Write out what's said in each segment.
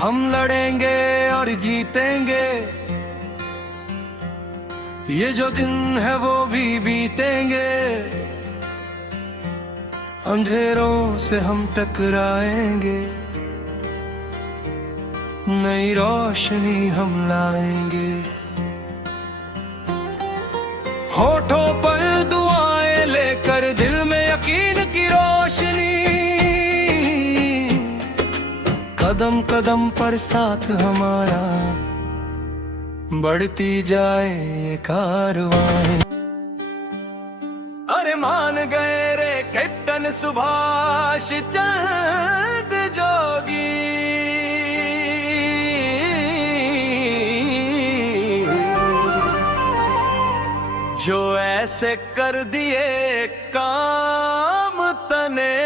हम लड़ेंगे और जीतेंगे, ये जो दिन है वो भी बीतेंगे। अंधेरों से हम टकराएंगे, नई रोशनी हम लाएंगे। होठों पर दुआएं लेकर दिल में यकीन की रोशनी, कदम कदम पर साथ हमारा बढ़ती जाए ये कारवां। अरे मान गए रे कैप्टन सुभाष चंद्र जोगी, जो ऐसे कर दिए काम तने।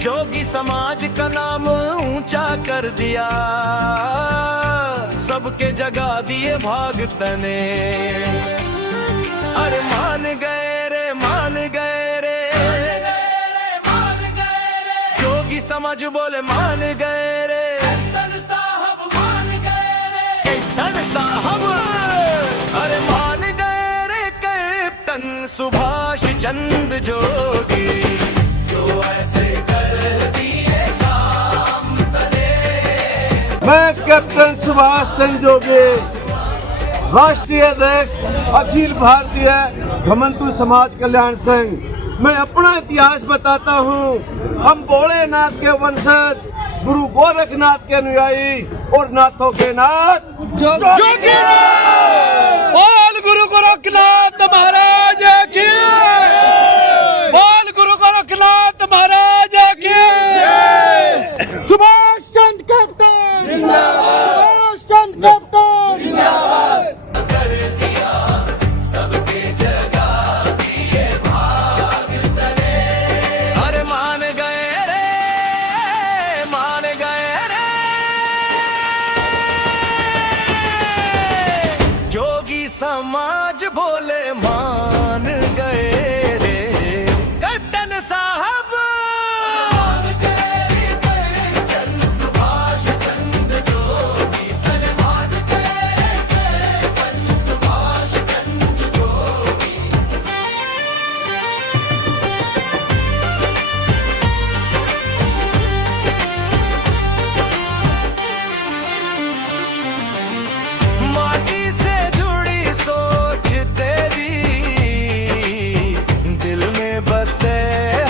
जोगी समाज का नाम ऊंचा कर दिया, सबके जगा दिए भाग तने। अरे मान गए रे, मान गए रे, मान गए रे। जोगी समझ बोले मान गए रे, कैप्टन साहब मान गए रे, कैप्टन साहब। अरे मान गए रे कैप्टन सुभाष चंद्र जोगी, जो ऐसे कर दिए काम तने। मैं कैप्टन सुभाष चंद्र जोगी, राष्ट्रीय अध्यक्ष अखिल भारतीय घमंतु समाज कल्याण संघ, मैं अपना इतिहास बताता हूँ। हम भोलेनाथ के वंशज, गुरु गोरखनाथ के अनुयायी और नाथों के नाथ जोगी। बोल गुरु गोरखनाथ महाराज की, बोल गुरु गोरखनाथ महाराज की। सुभाष चंद्र कैप्टन जिंदाबाद, सुभाष चंद्र कैप्टन जिंदाबाद। समाज बोले मान गए रे कैप्टन साहब, मान गए रे कैप्टन सुभाष चंद्र जोगी, मान गए रे कैप्टन सुभाष चंद्र जोगी। माटी से सोच तेरी दिल में बसे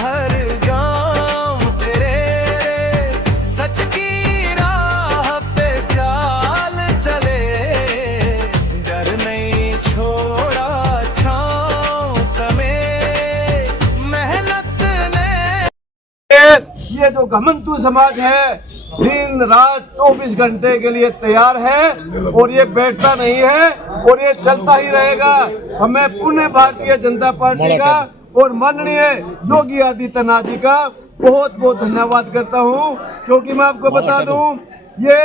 हर गांव तेरे, सच की राह पे चाल चले, डर नहीं छोड़ा छांव तमें, मेहनत ने। ये जो घमंतु समाज है दिन रात 24 घंटे के लिए तैयार है और ये बैठता नहीं है और ये चलता ही रहेगा। हमें पुण्य भारतीय जनता पार्टी का और माननीय योगी आदित्यनाथ जी का बहुत बहुत धन्यवाद करता हूँ, क्योंकि मैं आपको बता दूं ये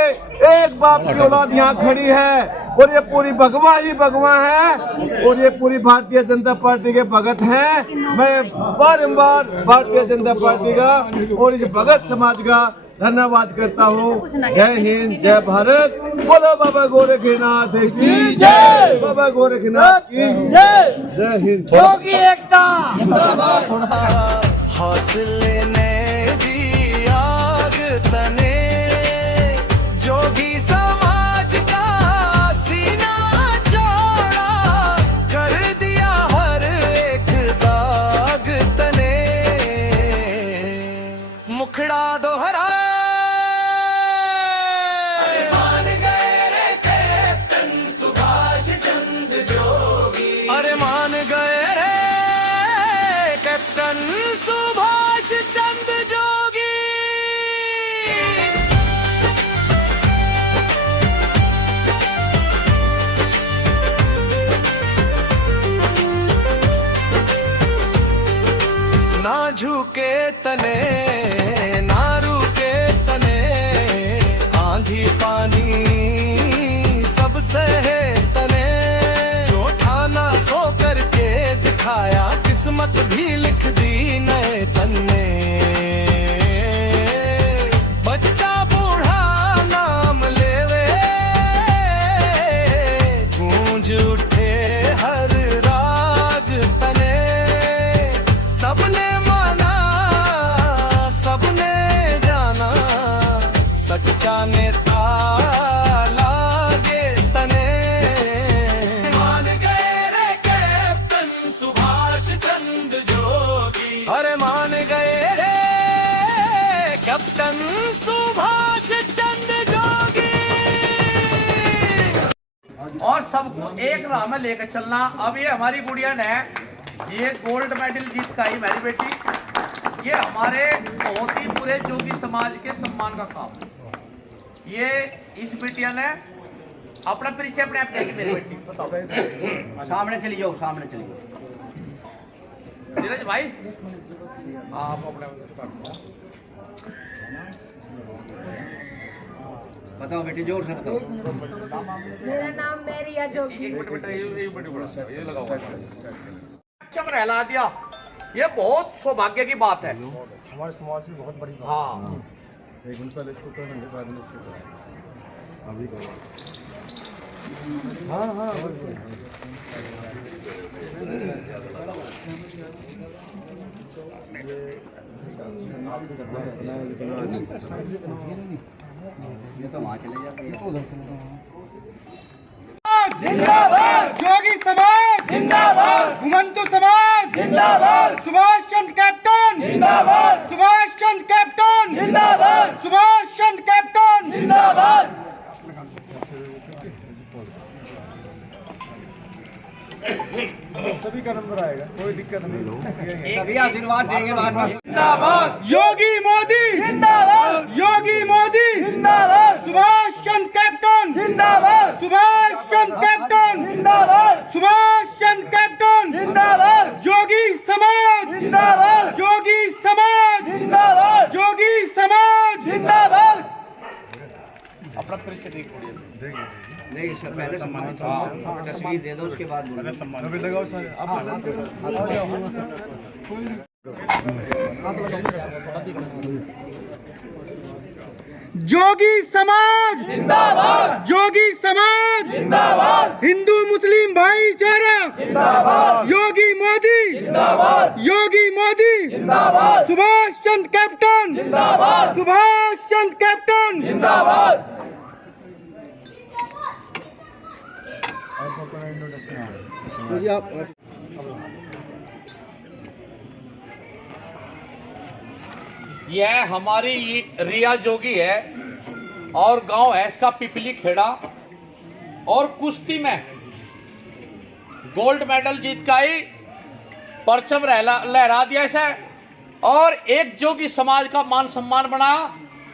एक बाप की औलाद यहाँ खड़ी है और ये पूरी भगवा ही भगवा है और ये पूरी भारतीय जनता पार्टी के भगत हैं। मैं बारंबार भारतीय जनता पार्टी का और इस भगत समाज का धन्यवाद करता हूँ। जय हिंद, जय भारत, बोलो बाबा गोरखनाथ की जय, बाबा गोरखनाथ की जय, जय हिंद। योगी एकता हौसले ने दी आग तने, जोगी समाज का सीना चौड़ा कर दिया हर एक दाग तने। मुखड़ा दोहरा सुभाष चंद्र जोगी। ना झुके तने ना रुके तने, आंधी पानी सब सहे तने, जो ठाना सो करके दिखाया किस्मत भी लिख दी नए तन्ने। कैप्टन सुभाष चंद्र जोगी। और सबको एक राह में लेकर चलना। अब ये हमारी गुड़िया ने ये गोल्ड मेडल जीत का ही मेरी बेटी, ये हमारे बहुत ही पूरे जोगी समाज के सम्मान का काम। ये इस बिटिया ने अपना परिचय अपने आप देगी। मेरी बेटी बताओ, सामने चली जाओ, सामने चली जाओ धीरज भाई, आप अपने बताओ बेटी, जोर से बताओ। मेरा नाम मैरिया जोगी। ये लगाओ, चम रहला दिया। ये बहुत सौभाग्य की बात है हमारे समाज की बहुत बड़ी बात। हाँ, एक घंटा इसको करेंगे, बाद में इसको करेंगे। अभी करो। हाँ हाँ ये तो वहाँ चले जाते हैं। जिंदाबाद जोगी समाज, जिंदाबाद घुमंतु समाज, जिंदाबाद सुभाष चंद्र कैप्टन, जिंदाबाद सुभाष चंद्र कैप्टन, जिंदाबाद सुभाष चंद्र कैप्टन, जिंदाबाद। सभी का नंबर आएगा, कोई दिक्कत नहीं। सभी आशीर्वाद देंगे बाद में। जिंदाबाद योगी मोदी, जिंदाबाद योगी मोदी, जिंदाबाद सुभाष चंद्र कैप्टन, जिंदाबाद सुभाष चंद्र कैप्टन, जिंदाबाद सुभाष चंद्र कैप्टन, जिंदाबाद जोगी समाज, जिंदाबाद जोगी समाज, जिंदाबाद जोगी समाज, जिंदाबाद। अपना परिचय देखिए। नहीं सर, पहले सम्मानित तस्वीर दे दो, उसके बाद बोलो। अभी लगाओ सर, आप जोगी समाज, जिंदाबाद जोगी समाज, जिंदाबाद हिंदू मुस्लिम भाईचारा, जिंदाबाद योगी मोदी, जिंदाबाद योगी मोदी, जिंदाबाद सुभाष चंद्र कैप्टन, जिंदाबाद सुभाष चंद्र कैप्टन, जिंदाबाद। यह हमारी रिया जोगी है और गांव है इसका पिपली खेड़ा, और कुश्ती में गोल्ड मेडल जीत का ही परचम लहरा दिया इसे, और एक जोगी समाज का मान सम्मान बना।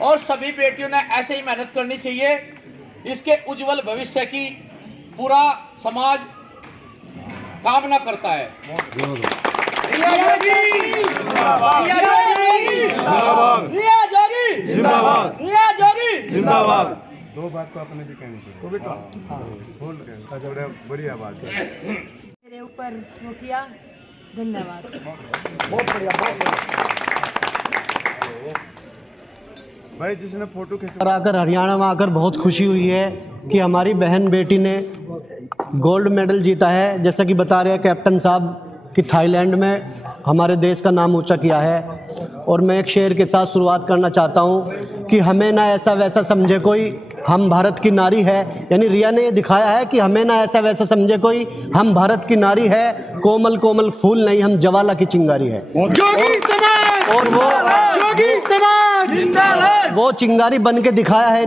और सभी बेटियों ने ऐसे ही मेहनत करनी चाहिए, इसके उज्जवल भविष्य की पूरा समाज कामना करता है। रिया जोगी जिंदाबाद, रिया जोगी जिंदाबाद, रिया जोगी जिंदाबाद। दो बात तो आपने भी कहनी चाहिए, बोल रहे बढ़िया बात है। मेरे ऊपर वो किया, धन्यवाद। बहुत बढ़िया, बहुत बढ़िया भाई। जिसने फोटो खींचा आकर हरियाणा में आकर बहुत खुशी हुई है कि हमारी बहन बेटी ने गोल्ड मेडल जीता है। जैसा कि बता रहे हैं कैप्टन साहब कि थाईलैंड में हमारे देश का नाम ऊंचा किया है। और मैं एक शेर के साथ शुरुआत करना चाहता हूं कि हमें ना ऐसा वैसा समझे कोई, हम भारत की नारी है। यानी रिया ने ये दिखाया है कि हमें ना ऐसा वैसा समझे कोई, हम भारत की नारी है। कोमल कोमल फूल नहीं, हम ज्वाला की चिंगारी है। जोगी समाज और वो जोगी समाज जिंदाबाद, वो चिंगारी बन के दिखाया है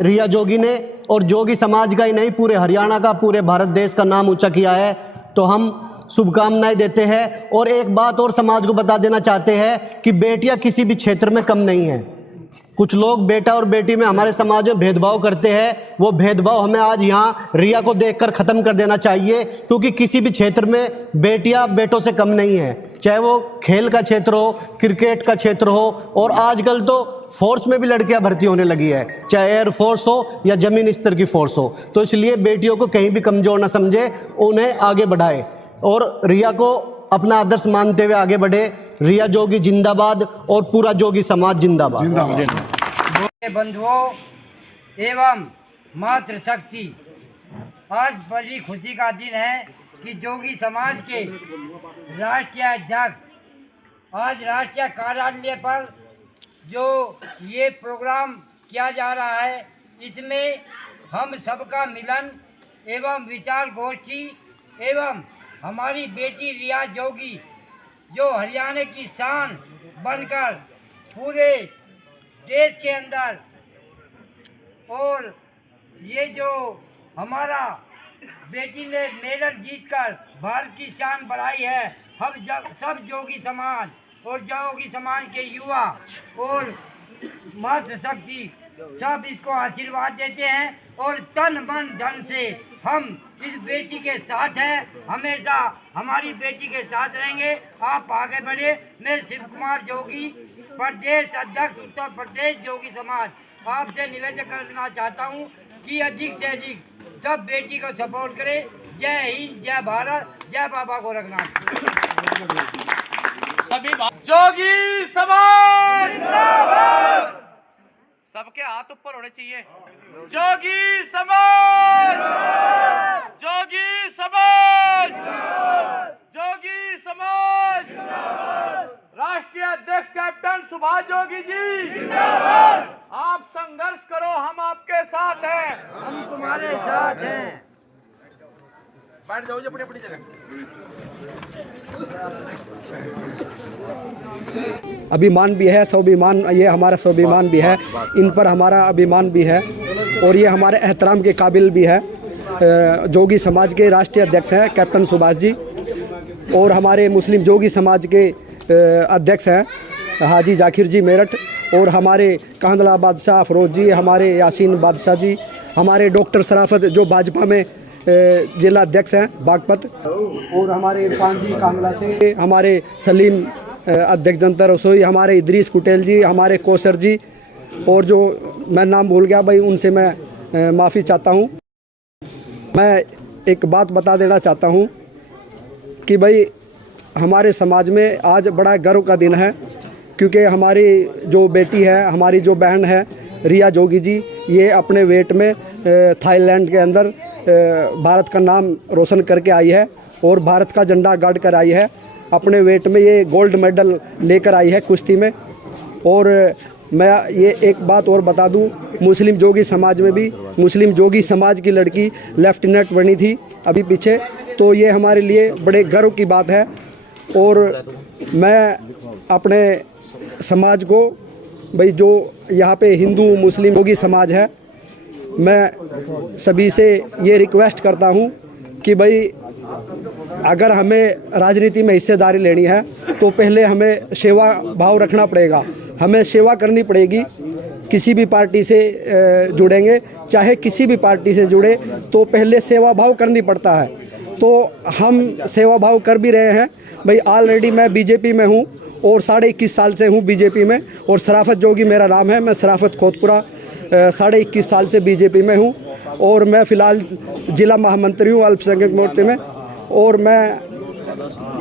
रिया जोगी ने। और जोगी समाज का ही नहीं, पूरे हरियाणा का, पूरे भारत देश का नाम ऊंचा किया है। तो हम शुभकामनाएं देते हैं। और एक बात और समाज को बता देना चाहते हैं कि बेटियां किसी भी क्षेत्र में कम नहीं है। कुछ लोग बेटा और बेटी में हमारे समाज में भेदभाव करते हैं, वो भेदभाव हमें आज यहाँ रिया को देखकर ख़त्म कर देना चाहिए। क्योंकि किसी भी क्षेत्र में बेटियां बेटों से कम नहीं है, चाहे वो खेल का क्षेत्र हो, क्रिकेट का क्षेत्र हो, और आजकल तो फोर्स में भी लड़कियां भर्ती होने लगी है, चाहे एयर फोर्स हो या ज़मीन स्तर की फोर्स हो। तो इसलिए बेटियों को कहीं भी कमज़ोर ना समझे, उन्हें आगे बढ़ाए और रिया को अपना आदर्श मानते हुए आगे बढ़े। रिया जोगी जिंदाबाद और पूरा जोगी समाज जिंदाबाद। बंधुओं एवं मातृशक्ति, आज बड़ी खुशी का दिन है कि जोगी समाज के राष्ट्रीय अध्यक्ष आज राष्ट्रीय कार्यालय पर जो ये प्रोग्राम किया जा रहा है, इसमें हम सबका मिलन एवं विचार गोष्ठी एवं हमारी बेटी रिया जोगी जो हरियाणा की शान बनकर पूरे देश के अंदर। और ये जो हमारा बेटी ने मेडल जीतकर भारत की शान बढ़ाई है, हम सब जोगी समाज और जोगी समाज के युवा और मातृशक्ति सब इसको आशीर्वाद देते हैं और तन मन धन से हम इस बेटी के साथ हैं, हमेशा हमारी बेटी के साथ रहेंगे। आप आगे बढ़े। मैं शिव कुमार जोगी, प्रदेश अध्यक्ष उत्तर प्रदेश जोगी समाज, आपसे निवेदन करना चाहता हूं कि अधिक से अधिक सब बेटी को सपोर्ट करें। जय हिंद, जय भारत, जय बाबा गोरखनाथ। सभी जोगी समाज जिंदाबाद। सबके हाथ ऊपर होने चाहिए। जोगी समाज, जोगी समाज, जोगी समाज। राष्ट्रीय अध्यक्ष कैप्टन सुभाष जोगी जी जिंदाबाद। आप संघर्ष करो, हम आपके साथ हैं, हम तुम्हारे साथ हैं। बैठ जाओ अपनी अपनी जगह। अभिमान भी है, स्वाभिमान, ये हमारा स्वाभिमान भी है, इन पर हमारा अभिमान भी है और ये हमारे एहतराम के काबिल भी है। जोगी समाज के राष्ट्रीय अध्यक्ष हैं कैप्टन सुभाष जी और हमारे मुस्लिम जोगी समाज के अध्यक्ष हैं हाजी जाकिर जी मेरठ और हमारे कांदला बादशाह फरोज जी, हमारे यासीन बादशाह जी, हमारे डॉक्टर सराफत जो भाजपा में जिला अध्यक्ष हैं बागपत और हमारे इरफान जी कांगला से, हमारे सलीम अध्यक्ष जनता रसोई, हमारे इदरीस कुटेल जी, हमारे कौसर जी और जो मैं नाम भूल गया भाई उनसे मैं माफ़ी चाहता हूँ। मैं एक बात बता देना चाहता हूँ कि भाई हमारे समाज में आज बड़ा गर्व का दिन है क्योंकि हमारी जो बेटी है, हमारी जो बहन है रिया जोगी जी, ये अपने वेट में थाईलैंड के अंदर भारत का नाम रोशन करके आई है और भारत का झंडा गाड़ कर आई है। अपने वेट में ये गोल्ड मेडल लेकर आई है कुश्ती में। और मैं ये एक बात और बता दूं, मुस्लिम जोगी समाज में भी मुस्लिम जोगी समाज की लड़की लेफ्टिनेंट बनी थी अभी पीछे, तो ये हमारे लिए बड़े गर्व की बात है। और मैं अपने समाज को भाई जो यहाँ पे हिंदू मुस्लिम जोगी समाज है, मैं सभी से ये रिक्वेस्ट करता हूँ कि भाई अगर हमें राजनीति में हिस्सेदारी लेनी है तो पहले हमें सेवा भाव रखना पड़ेगा, हमें सेवा करनी पड़ेगी। किसी भी पार्टी से जुड़ेंगे, चाहे किसी भी पार्टी से जुड़े, तो पहले सेवा भाव करनी पड़ता है। तो हम सेवा भाव कर भी रहे हैं भाई। ऑलरेडी मैं बीजेपी में हूँ और 21.5 साल से हूँ बीजेपी में और सराफत जोगी मेरा नाम है। मैं सराफत खोतपुरा 21.5 साल से बीजेपी में हूँ और मैं फ़िलहाल जिला महामंत्री हूँ अल्पसंख्यक मोर्चे में। और मैं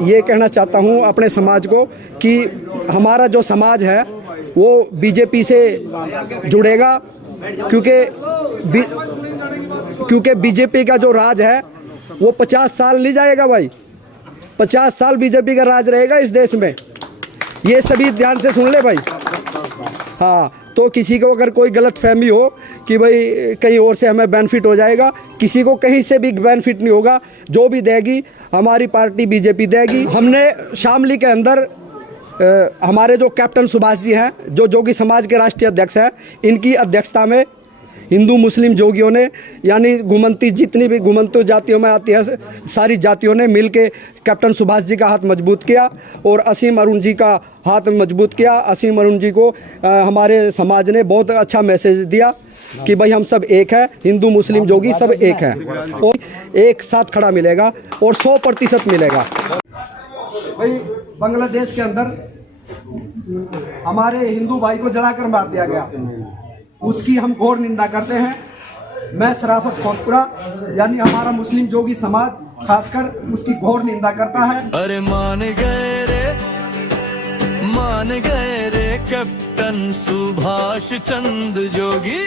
ये कहना चाहता हूँ अपने समाज को कि हमारा जो समाज है वो बीजेपी से जुड़ेगा क्योंकि बीजेपी का जो राज है वो 50 साल नहीं जाएगा भाई, 50 साल बीजेपी का राज रहेगा इस देश में। ये सभी ध्यान से सुन ले भाई। हाँ, तो किसी को अगर कोई गलत फहमी हो कि भाई कहीं और से हमें बेनिफिट हो जाएगा, किसी को कहीं से भी बेनिफिट नहीं होगा। जो भी देगी हमारी पार्टी बीजेपी देगी। हमने शामली के अंदर हमारे जो कैप्टन सुभाष जी हैं, जो जोगी समाज के राष्ट्रीय अध्यक्ष हैं, इनकी अध्यक्षता में हिंदू मुस्लिम जोगियों ने, यानी घुमंती जितनी भी घुमंती जातियों में आती है, सारी जातियों ने मिल के कैप्टन सुभाष जी का हाथ मजबूत किया और असीम अरुण जी का हाथ मजबूत किया। असीम अरुण जी को हमारे समाज ने बहुत अच्छा मैसेज दिया कि भाई हम सब एक हैं, हिंदू मुस्लिम जोगी सब एक हैं और एक साथ खड़ा मिलेगा और 100% मिलेगा। भाई बांग्लादेश के अंदर हमारे हिंदू भाई को जलाकर मार दिया गया, उसकी हम घोर निंदा करते हैं। मैं सराफत खोतपुरा यानी हमारा मुस्लिम जोगी समाज खासकर उसकी घोर निंदा करता है। अरे मान गए रे कैप्टन सुभाष चंद्र जोगी।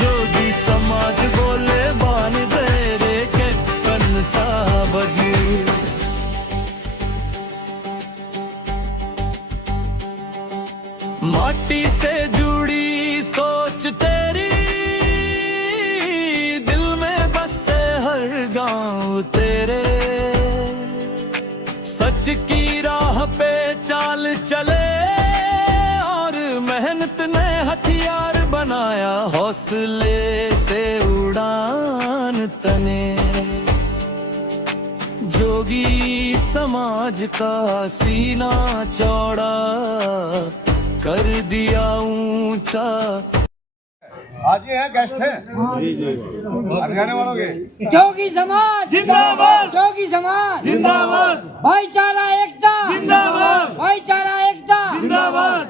जोगी समाज बोले मान गए रे कैप्टन साहब जी। माटी से जुड़ी सोच तेरी, दिल में बसे हर गांव तेरे, सच की राह पे चाल चले और मेहनत ने हथियार बनाया हौसले से उड़ान तने जोगी समाज का सीना चौड़ा कर दिया ऊंचा। आज ये है गेस्ट है हरियाणा वालों के। जोगी समाज जिंदाबाद, जोगी समाज जिंदाबाद, भाईचारा एकता जिंदाबाद, भाईचारा एकता जिंदाबाद।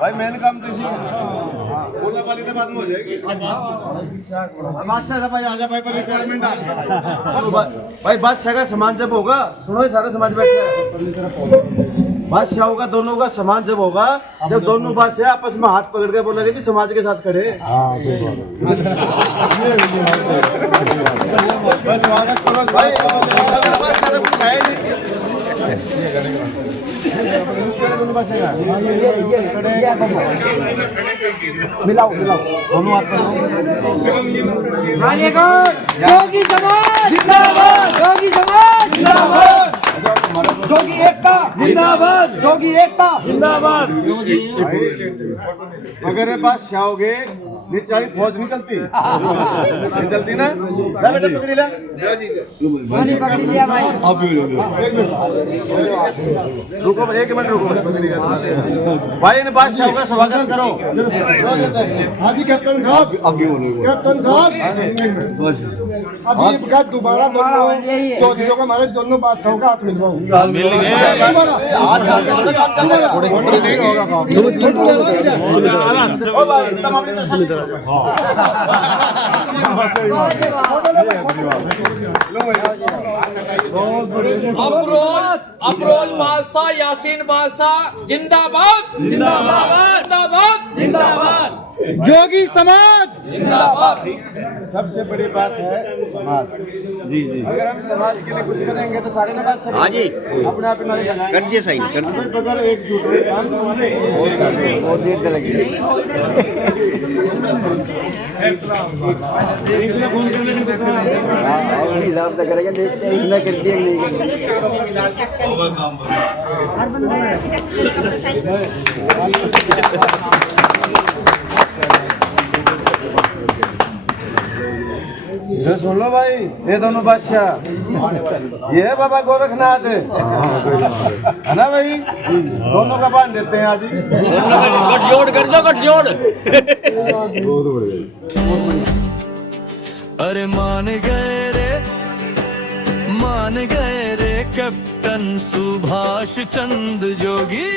भाई मैंने काम तो इसी बोलने वाली तो बाद में हो जाएगी। बादशाह भाई आजा भाई पर रिक्वायरमेंट आ भाई बादशाह का सामान जब होगा, सुनो ये सारा समाज बैठा है, बादशाहों का दोनों का समान जब होगा, जब दोनों बादशाह आपस में हाथ पकड़ के बोलेंगे जी समाज के साथ खड़े। बस स्वागत करो भाई, बादशाह तो कुछ है मिलाओ दोनों हाथ जोगी समाज जिंदाबाद, जोगी समाज जिंदाबाद, जोगी एकता जिंदाबाद, जोगी एकता जिंदाबाद। अगर ये बात चाहोगे निचारी फौज नहीं चलती, नहीं चलती ना। बेटा पकड़ी ले, पकड़ लिया भाई। रुको एक मिनट रुको भाई, इन बादशाहों का स्वागत करो। हाँ जी कैप्टन साहब, कैप्टन साहब अभी दोबारा चौधरीयों का हमारे दोनों बादशाहों का हाथ मिलवाऊंगा। अफरोज बादशाह, यासीन बादशाह जिंदाबाद, जिंदाबाद, जिंदाबाद, जिंदाबाद। जोगी समाज जिंदाबाद। सबसे बड़ी बात है समाज। जी जी, अगर हम समाज के लिए कुछ करेंगे तो सारे नवाज हाँ जी अपने आप कर दिए सही बगैर एकजुट और देर लगेगी। हिसाब से करेंगे, देखते हैं इतना कर दिया इधर सुन लो भाई, ये दोनों बादशाह ये है बाबा गोरखनाथ है ना भाई, दोनों का बांध देते हैं आज ही। गठजोड़ कर दो, गठजोड़। अरे मान गए रे कैप्टन सुभाष चंद्र जोगी।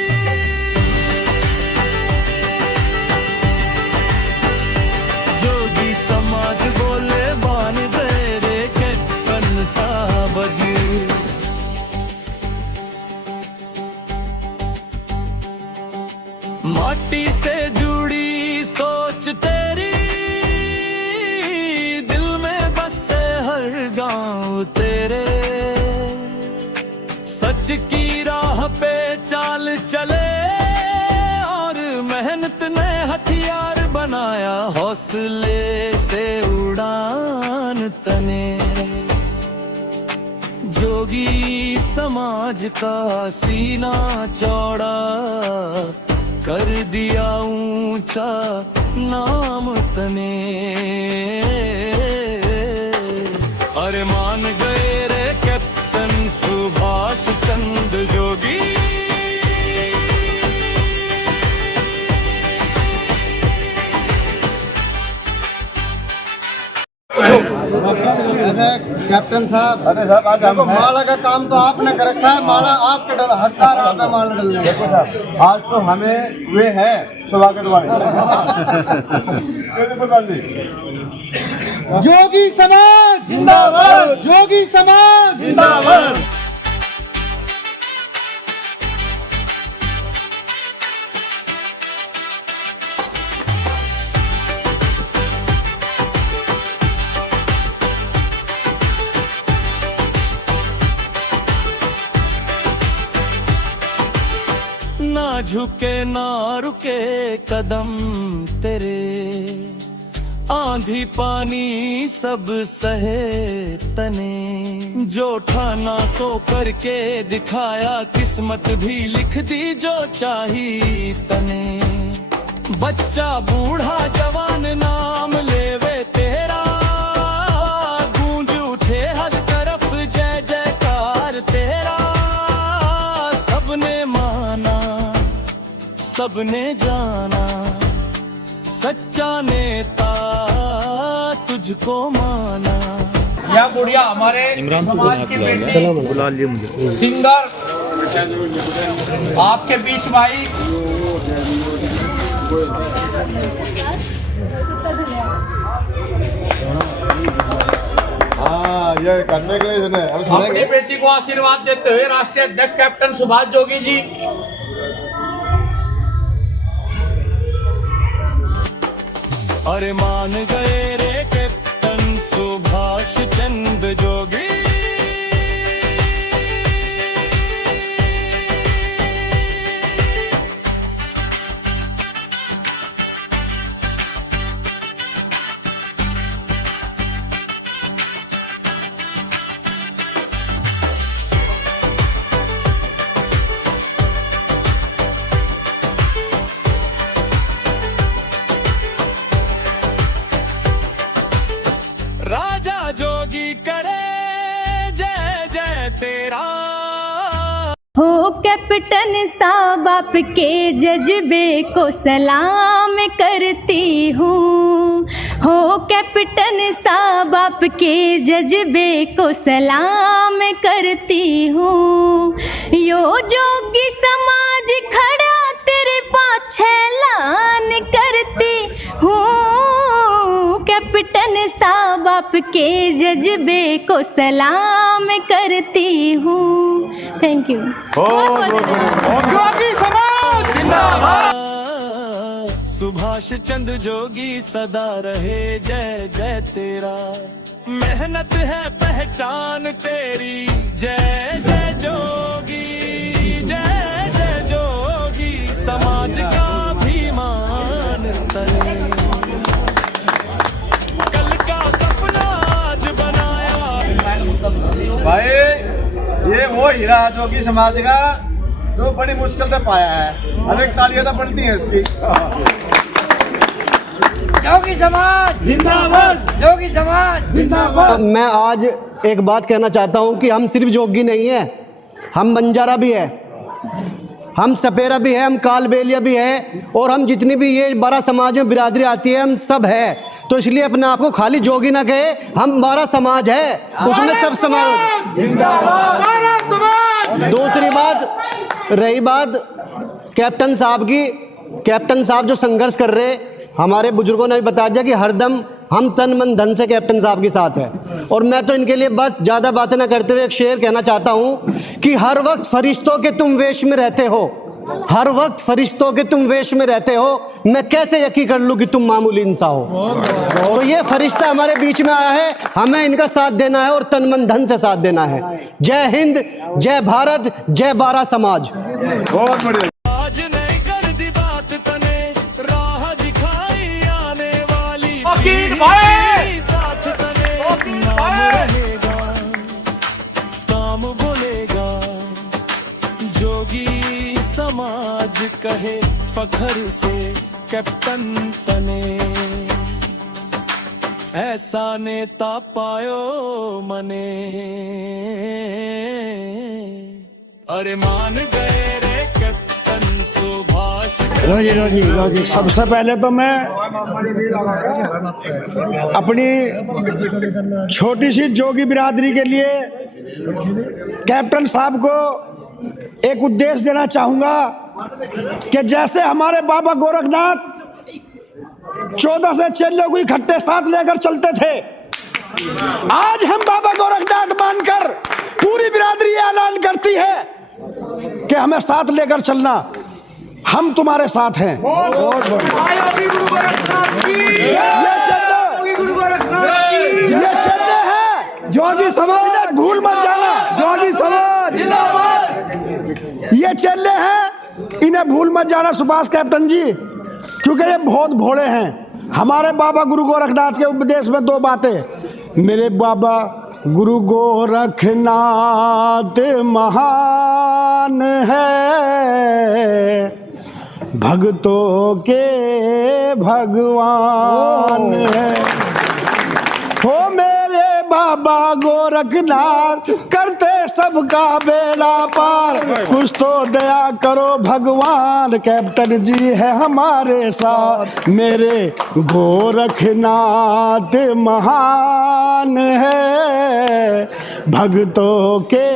जोगी समाज बोले मान गए रे कैप्टन साहब जी। माटी से जुड़ी सोच तेरी दिल में बसे हर गांव तेरे। सच की राह पे चाल चले और मेहनत ने हथियार बनाया हौसले से उड़ान तने। जोगी समाज का सीना चौड़ा कर दिया ऊंचा नाम तने। अरे मान गए रे कैप्टन सुभाष चंद्र जोगी। कैप्टन साहब, अरे साहब आज हमको माला का काम तो आपने कर रखा है, माला आपके डर हकदार आप है माला डलने। देखो साहब आज तो हमें वे है स्वागत वाले। जोगी समाज जिंदाबाद, जोगी समाज जिंदाबाद। झुके ना रुके कदम तेरे, आंधी पानी सब सहे तने, जो ठाना सो करके दिखाया, किस्मत भी लिख दी जो चाही तने। बच्चा बूढ़ा जवान नाम लेवे तेरा, गूंज उठे हर तरफ जय जयकार तेरा। सबने माना सबने जाना, सच्चा नेता तुझको माना। यह गुड़िया हमारे समाज की बेटी सिंगर आपके बीच भाई। हाँ, ये करने के लिए सुने, हम अपनी सुनेंगे। बेटी को आशीर्वाद देते हुए राष्ट्रीय अध्यक्ष कैप्टन सुभाष जोगी जी। अरे मान गए रे कैप्टन सुभाष चंद्र जोगी। राजा जोगी करे जय जय तेरा। हो कैप्टन साहब आपके जज्बे को सलाम करती हूँ। हो कैप्टन साहब आपके जज्बे को सलाम करती हूँ। यो जोगी समाज खड़ा तेरे पाछे ऐलान करती हूँ। कैप्टन साहब आपके जज्बे को सलाम करती हूँ। Thank you. सुभाष चंद्र जोगी सदा रहे जय जय तेरा। मेहनत है पहचान तेरी जय जय जोगी, जय जय जोगी। समाज का अभिमान तने, कल का सपना आज बनाया। भाई ये वो हीरा है जोगी समाज का, जो बड़ी मुश्किल से पाया है। अनेक तालियां तो बनती हैं इसकी। जोगी समाज जिंदाबाद, जोगी समाज जिंदाबाद। मैं आज एक बात कहना चाहता हूं कि हम सिर्फ जोगी नहीं हैं, हम बंजारा भी है, हम सपेरा भी है, हम कालबेलिया भी है, और हम जितनी भी ये 12 समाज में बिरादरी आती है हम सब है। तो इसलिए अपने आप को खाली जोगी ना कहे, हम 12 समाज है, उसमें सब समाज। दूसरी बात, रही बात कैप्टन साहब की, कैप्टन साहब जो संघर्ष कर रहे, हमारे बुजुर्गों ने भी बता दिया कि हरदम हम तन मन धन से कैप्टन साहब के साथ है। और मैं तो इनके लिए बस ज़्यादा बातें ना करते हुए एक शेर कहना चाहता हूँ कि हर वक्त फरिश्तों के तुम वेश में रहते हो, हर वक्त फरिश्तों के तुम वेश में रहते हो, मैं कैसे यकीन कर लूँ कि तुम मामूली इंसान हो। तो ये फरिश्ता हमारे बीच में आया है, हमें इनका साथ देना है और तन मन धन से साथ देना है। जय हिंद, जय भारत, जय 12 समाज। बहुत बढ़िया। आज नहीं कर दी बात तने, राह दिखाई आने वाली भाई साथ तने। नाम रहेगा, काम बोलेगा, जोगी समाज कहे फखर से कैप्टन तने। ऐसा नेता पायो मने, अरे मान गए रे कैप्टन सुभाष। सबसे पहले तो मैं अपनी छोटी सी जोगी बिरादरी के लिए कैप्टन साहब को एक उद्देश्य देना चाहूँगा कि जैसे हमारे बाबा गोरखनाथ 14 से चेलों को इकट्ठे साथ लेकर चलते थे, आज हम बाबा गोरखनाथ मानकर पूरी बिरादरी ऐलान करती है कि हमें साथ लेकर चलना, हम तुम्हारे साथ हैं। ये चलने हैं जोगी समाज, भूल मत जाना, जोगी समाज जिंदाबाद। ये चलने हैं इन्हें भूल मत जाना सुभाष कैप्टन जी, क्योंकि ये बहुत भोले हैं। हमारे बाबा गुरु गोरखनाथ के उपदेश में 2 बातें, मेरे बाबा गुरु गोरखनाथ महान है, भक्तों के भगवान है। हो मेरे बाबा गोरखनाथ करते सबका बेड़ा पार, कुछ तो दया करो भगवान, कैप्टन जी है हमारे साथ। मेरे गोरखनाथ महान है, भक्तों के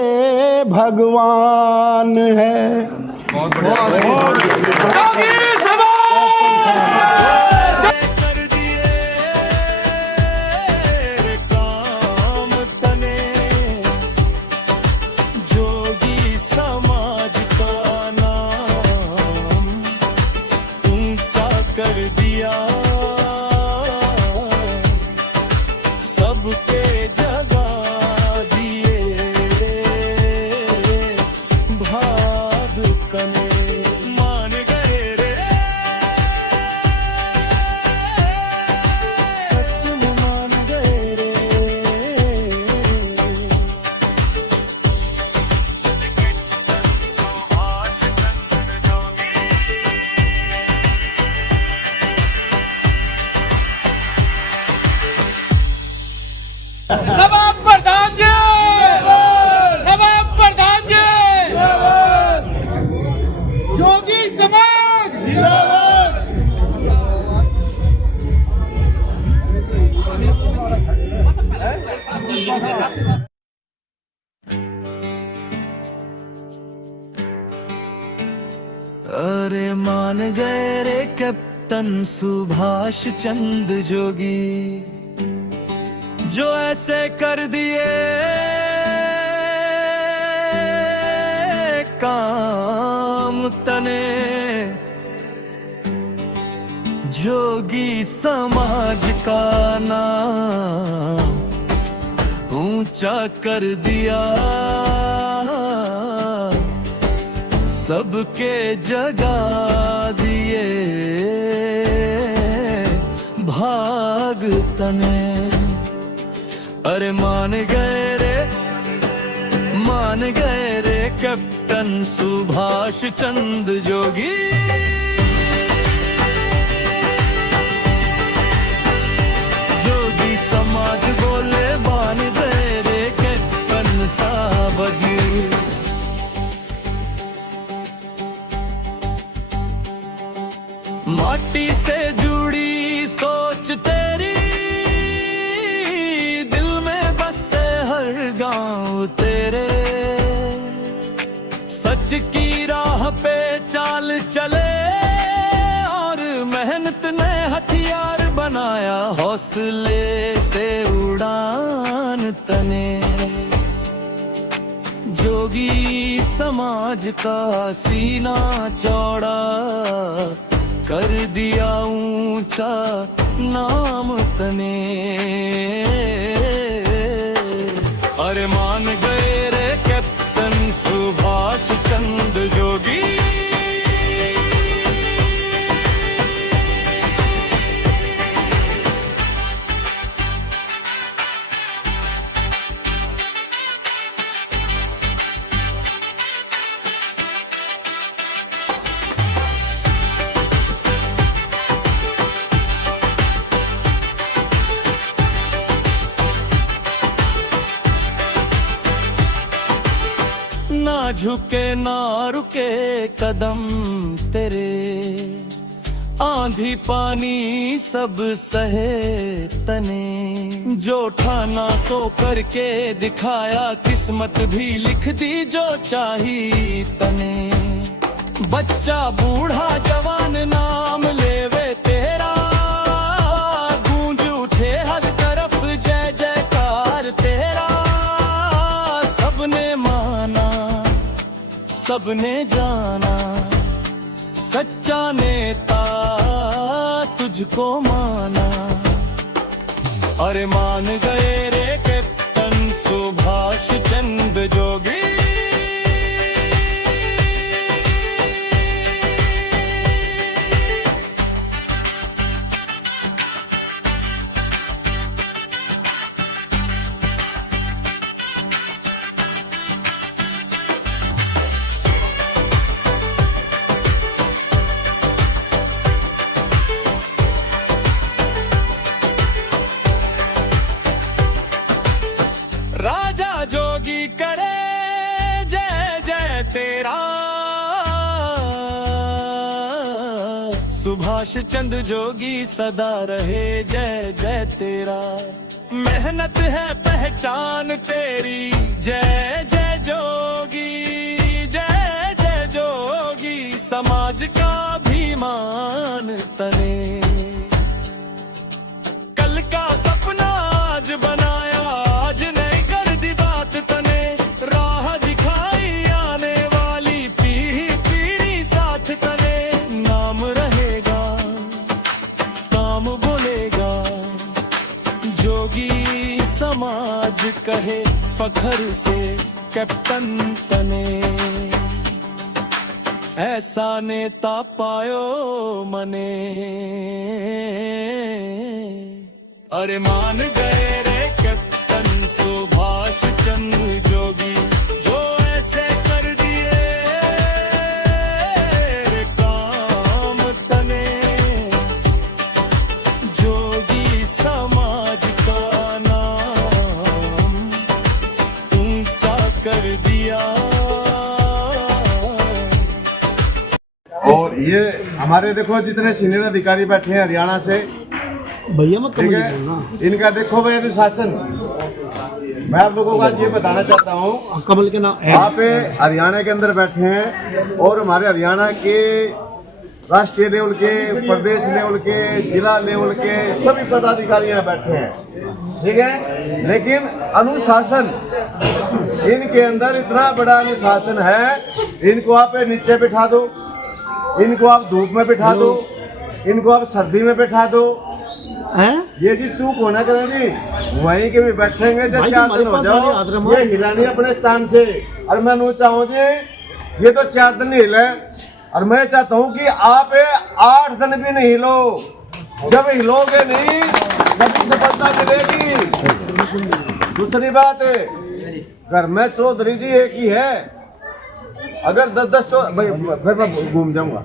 भगवान है। कर दिए काम तने, जोगी समाज का नाम ऊंचा कर दिया, सबके जगा दिए भाग कने। मान गए रे, सच में मान गए रे। नवाब प्रधान जी, नवाब प्रधान जी, जोगी समाज अरे मान गए रे कैप्टन सुभाष चंद्र जोगी, जो ऐसे कर दिए काम तने, जोगी समाज का नाम ऊंचा कर दिया, सबके जगा दिए भाग तने। अरे मान गए रे कैप्टन सुभाष चंद्र जोगी, जोगी समाज बोले बान गए रे कैप्टन साहब। माटी से जुड़ी सोच तेरी, दिल में बसे हर गांव तेरे, सच की राह पे चाल चले और मेहनत ने हथियार बनाया, हौसले से उड़ान तने। जोगी समाज का सीना चौड़ा कर दिया ऊंचा नाम तने। अरे मान गए रे कैप्टन सुभाष चंद्र जोगी, ना झुके ना रुके कदम तेरे, आंधी पानी सब सहे तने। जो ठाना सो करके दिखाया, किस्मत भी लिख दी जो चाही तने। बच्चा बूढ़ा जवान नाम लेवे तेरा, गूंज उठे हर तरफ जय जयकार तेरा। सबने माना सबने जाना, सच्चा नेता तुझको माना। अरे मान गए रे कैप्टन सुभाष चंद्र जोगी, जोगी करे जय जय तेरा। सुभाष चंद्र जोगी सदा रहे जय जय तेरा। मेहनत है पहचान तेरी जय जय जोगी, जय जय जोगी। समाज का भी मान तने, कल का सपना आज बनाया, आज नहीं कर दी बात तने। राह दिखाई आने वाली पीढ़ी साथ तने। नाम रहेगा काम बोलेगा, जोगी समाज कहे फखर से कैप्टन तने। ऐसा नेता पायो मने। अरे मान गए रे कैप्टन सुभाष चंद्र जोगी, जो ऐसे कर दिए रे काम तने। जोगी समाज का नाम ऊंचा कर दिया। और ये हमारे देखो जितने सीनियर अधिकारी बैठे हैं हरियाणा से, भैया मत ठीक है, इनका देखो भाई अनुशासन। मैं आप लोगों को आज ये बताना चाहता हूँ, कमल के नाम आप हरियाणा के अंदर बैठे हैं और हमारे हरियाणा के राष्ट्रीय लेवल के, प्रदेश लेवल के, जिला लेवल के सभी पदाधिकारी यहाँ बैठे हैं, ठीक है। लेकिन अनुशासन इनके अंदर इतना बड़ा अनुशासन है, इनको आप नीचे बिठा दो, इनको आप धूप में बिठा दो, इनको आप सर्दी में बिठा दो, हैं? ये जी चूक होना करें जी, वहीं के भी बैठेंगे जब 4 दिन हो जाओ ये हिलानी अपने स्थान से। और मैं नहीं चाहूँ जी ये तो 4 दिन हिले, और मैं चाहता हूँ कि आप 8 दिन भी नहीं हिलो। जब हिलोगे नहीं तभी सफलता मिलेगी। दूसरी बात, घर में चौधरी जी एक ही है, अगर 10-10 फिर मैं घूम जाऊंगा।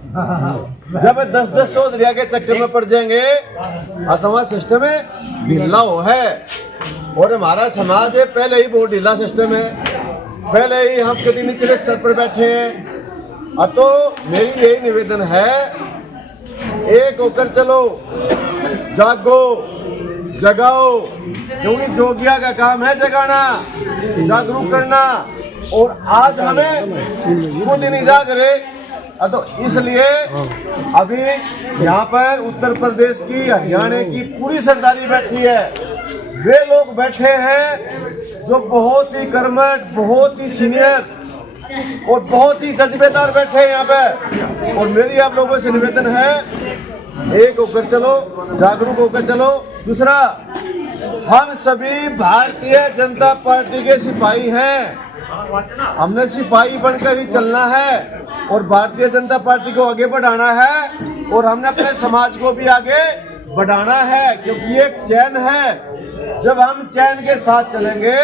जब 10-10 चौधरिया के चक्कर में पड़ जाएंगे अथवा सिस्टम ढीला हो है। और हमारा समाज है पहले ही बहुत ढीला सिस्टम है, पहले ही हम कभी निचले स्तर पर बैठे हैं। तो मेरी यही निवेदन है, एक होकर चलो, जागो जगाओ, क्योंकि जोगिया का काम है जगाना, जागरूक करना। और आज हमें खुद नहीं जाग रहे, तो इसलिए अभी यहाँ पर उत्तर प्रदेश की, हरियाणा की पूरी सरदारी बैठी है। वे लोग बैठे हैं जो बहुत ही कर्मठ, बहुत ही सीनियर और बहुत ही जज्बेदार बैठे हैं यहाँ पे। और मेरी आप लोगों से निवेदन है, एक होकर चलो, जागरूक होकर चलो। दूसरा, हम सभी भारतीय जनता पार्टी के सिपाही हैं, हमने सिपाही बनकर ही चलना है और भारतीय जनता पार्टी को आगे बढ़ाना है। और हमने अपने समाज को भी आगे बढ़ाना है, क्योंकि ये एक चैन है। जब हम चैन के साथ चलेंगे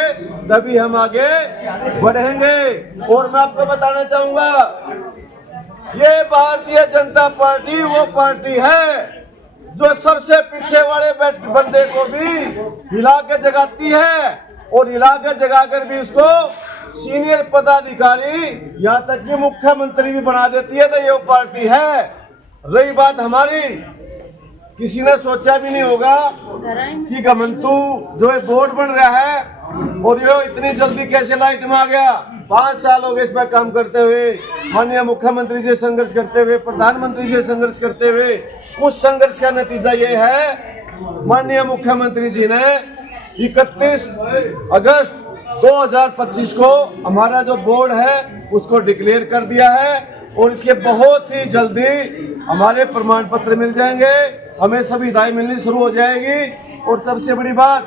तभी हम आगे बढ़ेंगे। और मैं आपको बताना चाहूंगा, ये भारतीय जनता पार्टी वो पार्टी है जो सबसे पीछे वाले बंदे को भी हिला के जगाती है, और हिला के जगाकर भी उसको सीनियर पदाधिकारी यहाँ तक कि मुख्यमंत्री भी बना देती है। तो ये वो पार्टी है। रही बात हमारी, किसी ने सोचा भी नहीं होगा कि घमंतु जो बोर्ड बन रहा है और ये इतनी जल्दी कैसे लाइट में आ गया। 5 साल हो गए इस पर काम करते हुए, माननीय मुख्यमंत्री से संघर्ष करते हुए, प्रधानमंत्री से संघर्ष करते हुए। उस संघर्ष का नतीजा ये है, माननीय मुख्यमंत्री जी ने 31 अगस्त 2025 को हमारा जो बोर्ड है उसको डिक्लेयर कर दिया है। और इसके बहुत ही जल्दी हमारे प्रमाण पत्र मिल जाएंगे, हमें सुविधाएं मिलनी शुरू हो जाएगी। और सबसे बड़ी बात,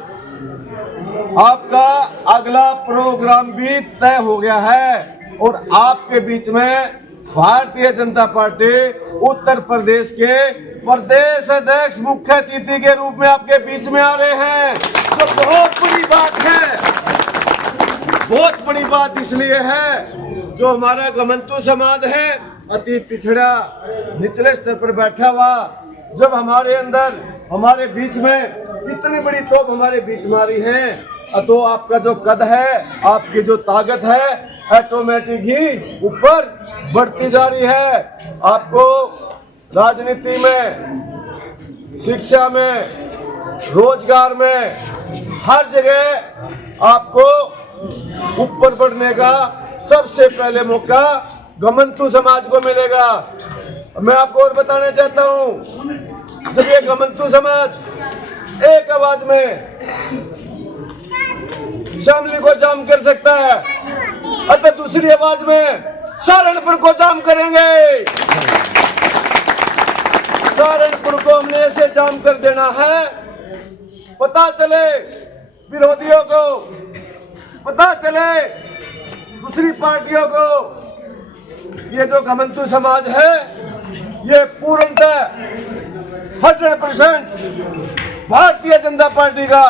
आपका अगला प्रोग्राम भी तय हो गया है और आपके बीच में भारतीय जनता पार्टी उत्तर प्रदेश के प्रदेश अध्यक्ष मुख्य अतिथि के रूप में आपके बीच में आ रहे हैं। तो बहुत बड़ी बात है, बहुत बड़ी बात इसलिए है जो हमारा घमंतु समाज है, अति पिछड़ा निचले स्तर पर बैठा हुआ, जब हमारे अंदर, हमारे बीच में इतनी बड़ी तोप हमारे बीच मारी है, तो आपका जो कद है, आपकी जो ताकत है, ऑटोमेटिक ही ऊपर बढ़ती जा रही है। आपको राजनीति में, शिक्षा में, रोजगार में, हर जगह आपको ऊपर बढ़ने का सबसे पहले मौका घुमंतू समाज को मिलेगा। मैं आपको और बताना चाहता हूं, जब ये घुमंतू समाज एक आवाज में शामली को जाम कर सकता है, अतः दूसरी आवाज में सहारनपुर को जाम करेंगे। सहारनपुर को हमने ऐसे जाम कर देना है, पता चले विरोधियों को, पता चले दूसरी पार्टियों को, ये जो घुमंतू समाज है ये पूर्णतः 100% भारतीय जनता पार्टी का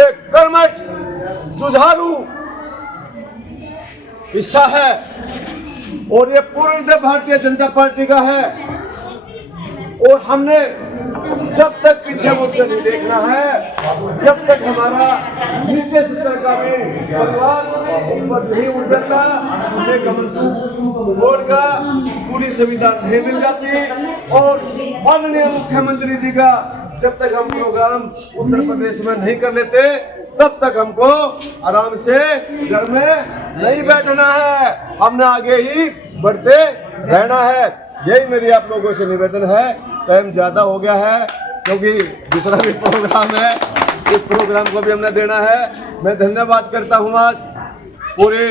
एक कर्मठ जुझारू हिस्सा है और ये पूर्णतः भारतीय जनता पार्टी का है। और हमने जब तक पीछे मुड़कर नहीं देखना है, जब तक हमारा नीचे स्तर का भी भगवान ऊपर नहीं उठ जाता, हमें घुमंतू बोर्ड का पूरी सुविधा नहीं मिल जाती। और माननीय मुख्यमंत्री जी का जब तक हम प्रोग्राम उत्तर प्रदेश में नहीं कर लेते, तब तक हमको आराम से घर में नहीं बैठना है, हमने आगे ही बढ़ते रहना है। यही मेरी आप लोगों से निवेदन है। टाइम ज्यादा हो गया है क्योंकि दूसरा भी प्रोग्राम है, इस प्रोग्राम को भी हमने देना है। मैं धन्यवाद करता हूँ आज पूरे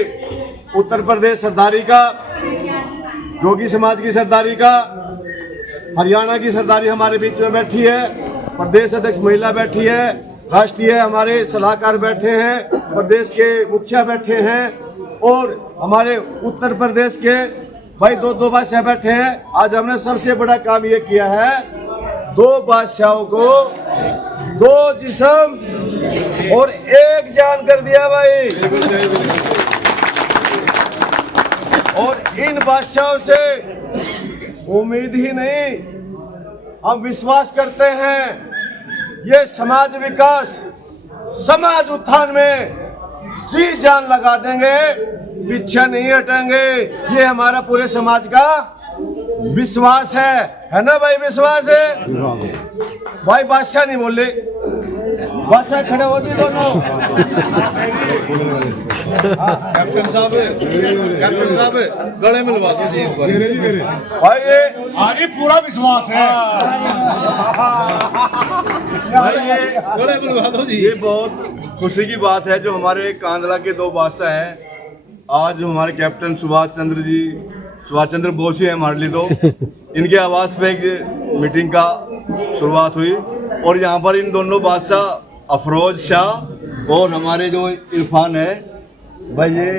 उत्तर प्रदेश सरदारी का, जोगी समाज की सरदारी का, हरियाणा की सरदारी हमारे बीच में बैठी है, प्रदेश अध्यक्ष महिला बैठी है, राष्ट्रीय हमारे सलाहकार बैठे हैं, प्रदेश के मुखिया बैठे हैं और हमारे उत्तर प्रदेश के भाई दो बादशाह बैठे हैं। आज हमने सबसे बड़ा काम ये किया है, 2 बादशाहों को 2 जिस्म और 1 जान कर दिया भाई। और इन बादशाहों से उम्मीद ही नहीं, हम विश्वास करते हैं ये समाज विकास, समाज उत्थान में जी जान लगा देंगे, पीछे नहीं हटेंगे। ये हमारा पूरे समाज का विश्वास है ना भाई? विश्वास है भाई। बादशाह नहीं बोले, बादशाह खड़े हो जी दोनों। कैप्टन साहब गले मिलवा दीजिए भाई। ये आगे पूरा विश्वास है भाई, ये गले मिलवा दो जी। ये बहुत खुशी की बात है जो हमारे कांदला के 2 बादशाह हैं। आज हमारे कैप्टन सुभाष चंद्र बोस ही है हमारे लिए। तो इनके आवास पे एक मीटिंग का शुरुआत हुई और यहाँ पर इन दोनों बादशाह अफरोज शाह और हमारे जो इरफान है भाई, ये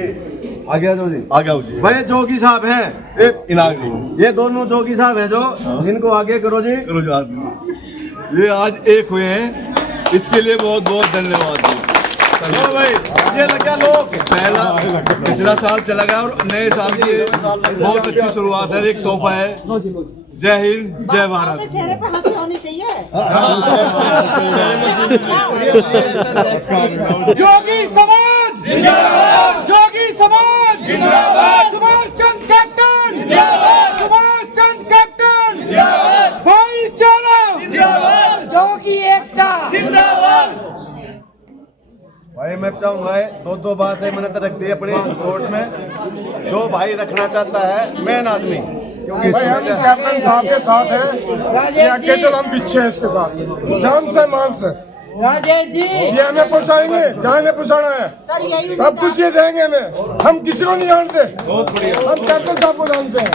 आ गया जी भाई, जोगी साहब हैं। ये दोनों जोगी साहब हैं जो इनको आगे करो जी। ये आज एक हुए हैं, इसके लिए बहुत बहुत धन्यवाद भाई। ये लगा लोग पिछला साल चला गया और नए साल की बहुत अच्छी शुरुआत है, एक तोहफा है। जय हिंद, जय भारत। चेहरे पे हंसी होनी चाहिए। जोगी समाज जिंदाबाद, जोगी समाज जिंदाबाद, सुभाष चंद्र कैप्टन जिंदाबाद, सुभाष चंद्र कैप्टन जिंदाबाद, भाईचारा जिंदाबाद, जोगी एकता जिंदाबाद। भाई मैं चाहूंगा 2 बात है मैंने तो रख दी अपने शॉर्ट में। जो भाई रखना चाहता है मेन आदमी, क्योंकि भाई हम कैप्टन साहब के साथ हैं, आगे चल हम पीछे हैं इसके साथ, जान से मान से। राजेश जी ये हमें पहुंचाएंगे जहाँ हमें पहुंचाना है, सब कुछ ये देंगे हमें। हम किसी को नहीं जानते, हम कैप्टन साहब को जानते हैं।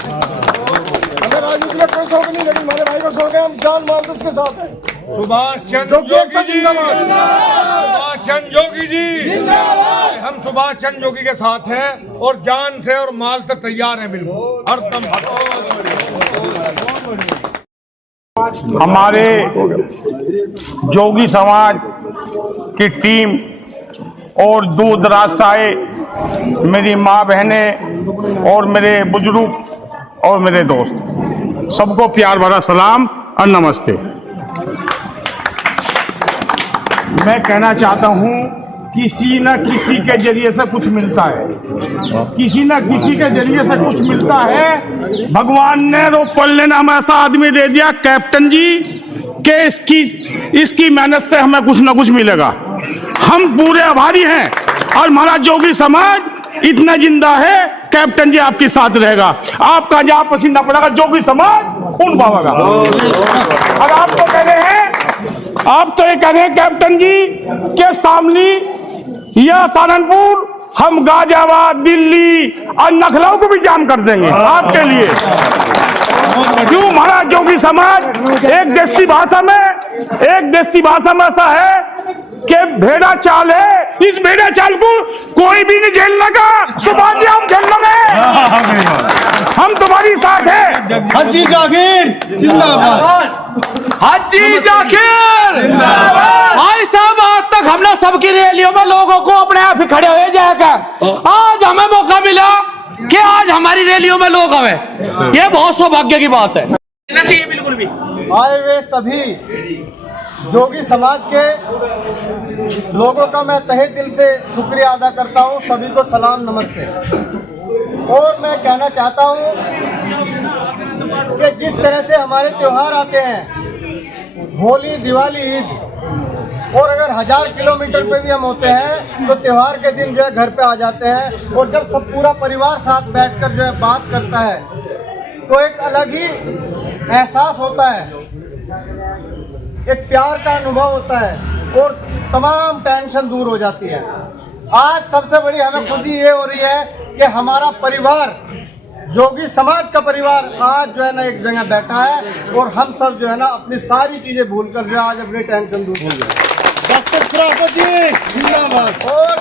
हमें राजनीति में कोई शौक नहीं, लेकिन हमारे भाई को शौक है, हम जान मान से इसके साथ हैं। सुभाष चंद्र जोगी जी जिंदाबाद, सुभाष चंद्र जोगी जी जिंदाबाद। हम सुभाष चंद्र जोगी के साथ हैं और जान से और माल तक तैयार हैं, बिल्कुल हरदम। हमारे जोगी समाज की टीम और दूर दराज से आए मेरी माँ बहनें और मेरे बुजुर्ग और मेरे दोस्त, सबको प्यार भरा सलाम और नमस्ते। मैं कहना चाहता हूँ किसी न किसी के जरिए से कुछ मिलता है, किसी न किसी के जरिए से कुछ मिलता है। भगवान ने तो पल्ले नाम ऐसा आदमी दे दिया कैप्टन जी कि इसकी मेहनत से हमें कुछ न कुछ मिलेगा। हम पूरे आभारी हैं और हमारा जोगी समाज इतना जिंदा है, कैप्टन जी आपके साथ रहेगा। आपका जहाँ पसीना पड़ेगा जोगी समाज खून बहाएगा। और आप तो कह रहे हैं, आप तो ये कह रहे हैं कैप्टन जी के सामने या सहारनपुर हम गाजियाबाद, दिल्ली और लखनऊ को भी जाम कर देंगे आपके लिए। क्यों? हमारा जोगी समाज एक देसी भाषा में ऐसा है कि भेड़ा चाल है, इस भेड़ा चाल को कोई भी नहीं झेल लगा। सुभाष जी हम झेल लेंगे, हम तुम्हारी साथ है। हाजी जाकिर जिंदाबाद, हाजी जाकिर जिंदाबाद। भाई साहब आज तक हमने सबकी रैलियों में लोगों को अपने आप ही खड़े हुए जाकर, आज हमें मौका मिला कि आज हमारी रैलियों में लोग आए, ये बहुत सौभाग्य की बात है। चाहिए बिल्कुल भी आए हुए सभी जोगी समाज के लोगों का मैं तहे दिल से शुक्रिया अदा करता हूं। सभी को सलाम नमस्ते। और मैं कहना चाहता हूं कि जिस तरह से हमारे त्योहार आते हैं, होली, दिवाली, ईद, और अगर 1000 किलोमीटर पे भी हम होते हैं तो त्योहार के दिन जो है घर पे आ जाते हैं। और जब सब पूरा परिवार साथ बैठकर जो है बात करता है तो एक अलग ही एहसास होता है, एक प्यार का अनुभव होता है और तमाम टेंशन दूर हो जाती है। आज सबसे बड़ी हमें खुशी ये हो रही है कि हमारा परिवार, जोगी समाज का परिवार आज जो है ना एक जगह बैठा है और हम सब जो है ना अपनी सारी चीजें भूलकर जो आज अपनी टेंशन दूर हो गए। डॉक्टर सराफत जी जिंदाबाद। और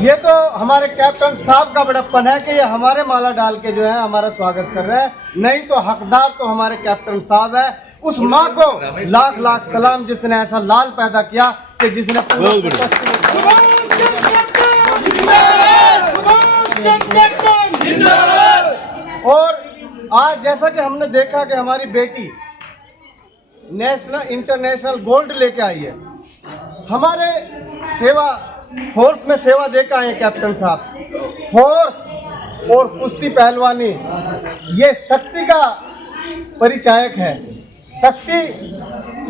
ये तो हमारे कैप्टन साहब का बड़प्पन है कि ये हमारे माला डाल के जो है हमारा स्वागत कर रहे हैं, नहीं तो हकदार तो हमारे कैप्टन साहब है। उस माँ को लाख लाख सलाम जिसने ऐसा लाल पैदा किया कि जिसने और आज जैसा कि हमने देखा कि हमारी बेटी नेशनल इंटरनेशनल गोल्ड लेके आई है, हमारे सेवा फोर्स में सेवा देकर आए कैप्टन साहब। फोर्स और कुश्ती पहलवानी ये शक्ति का परिचायक है, शक्ति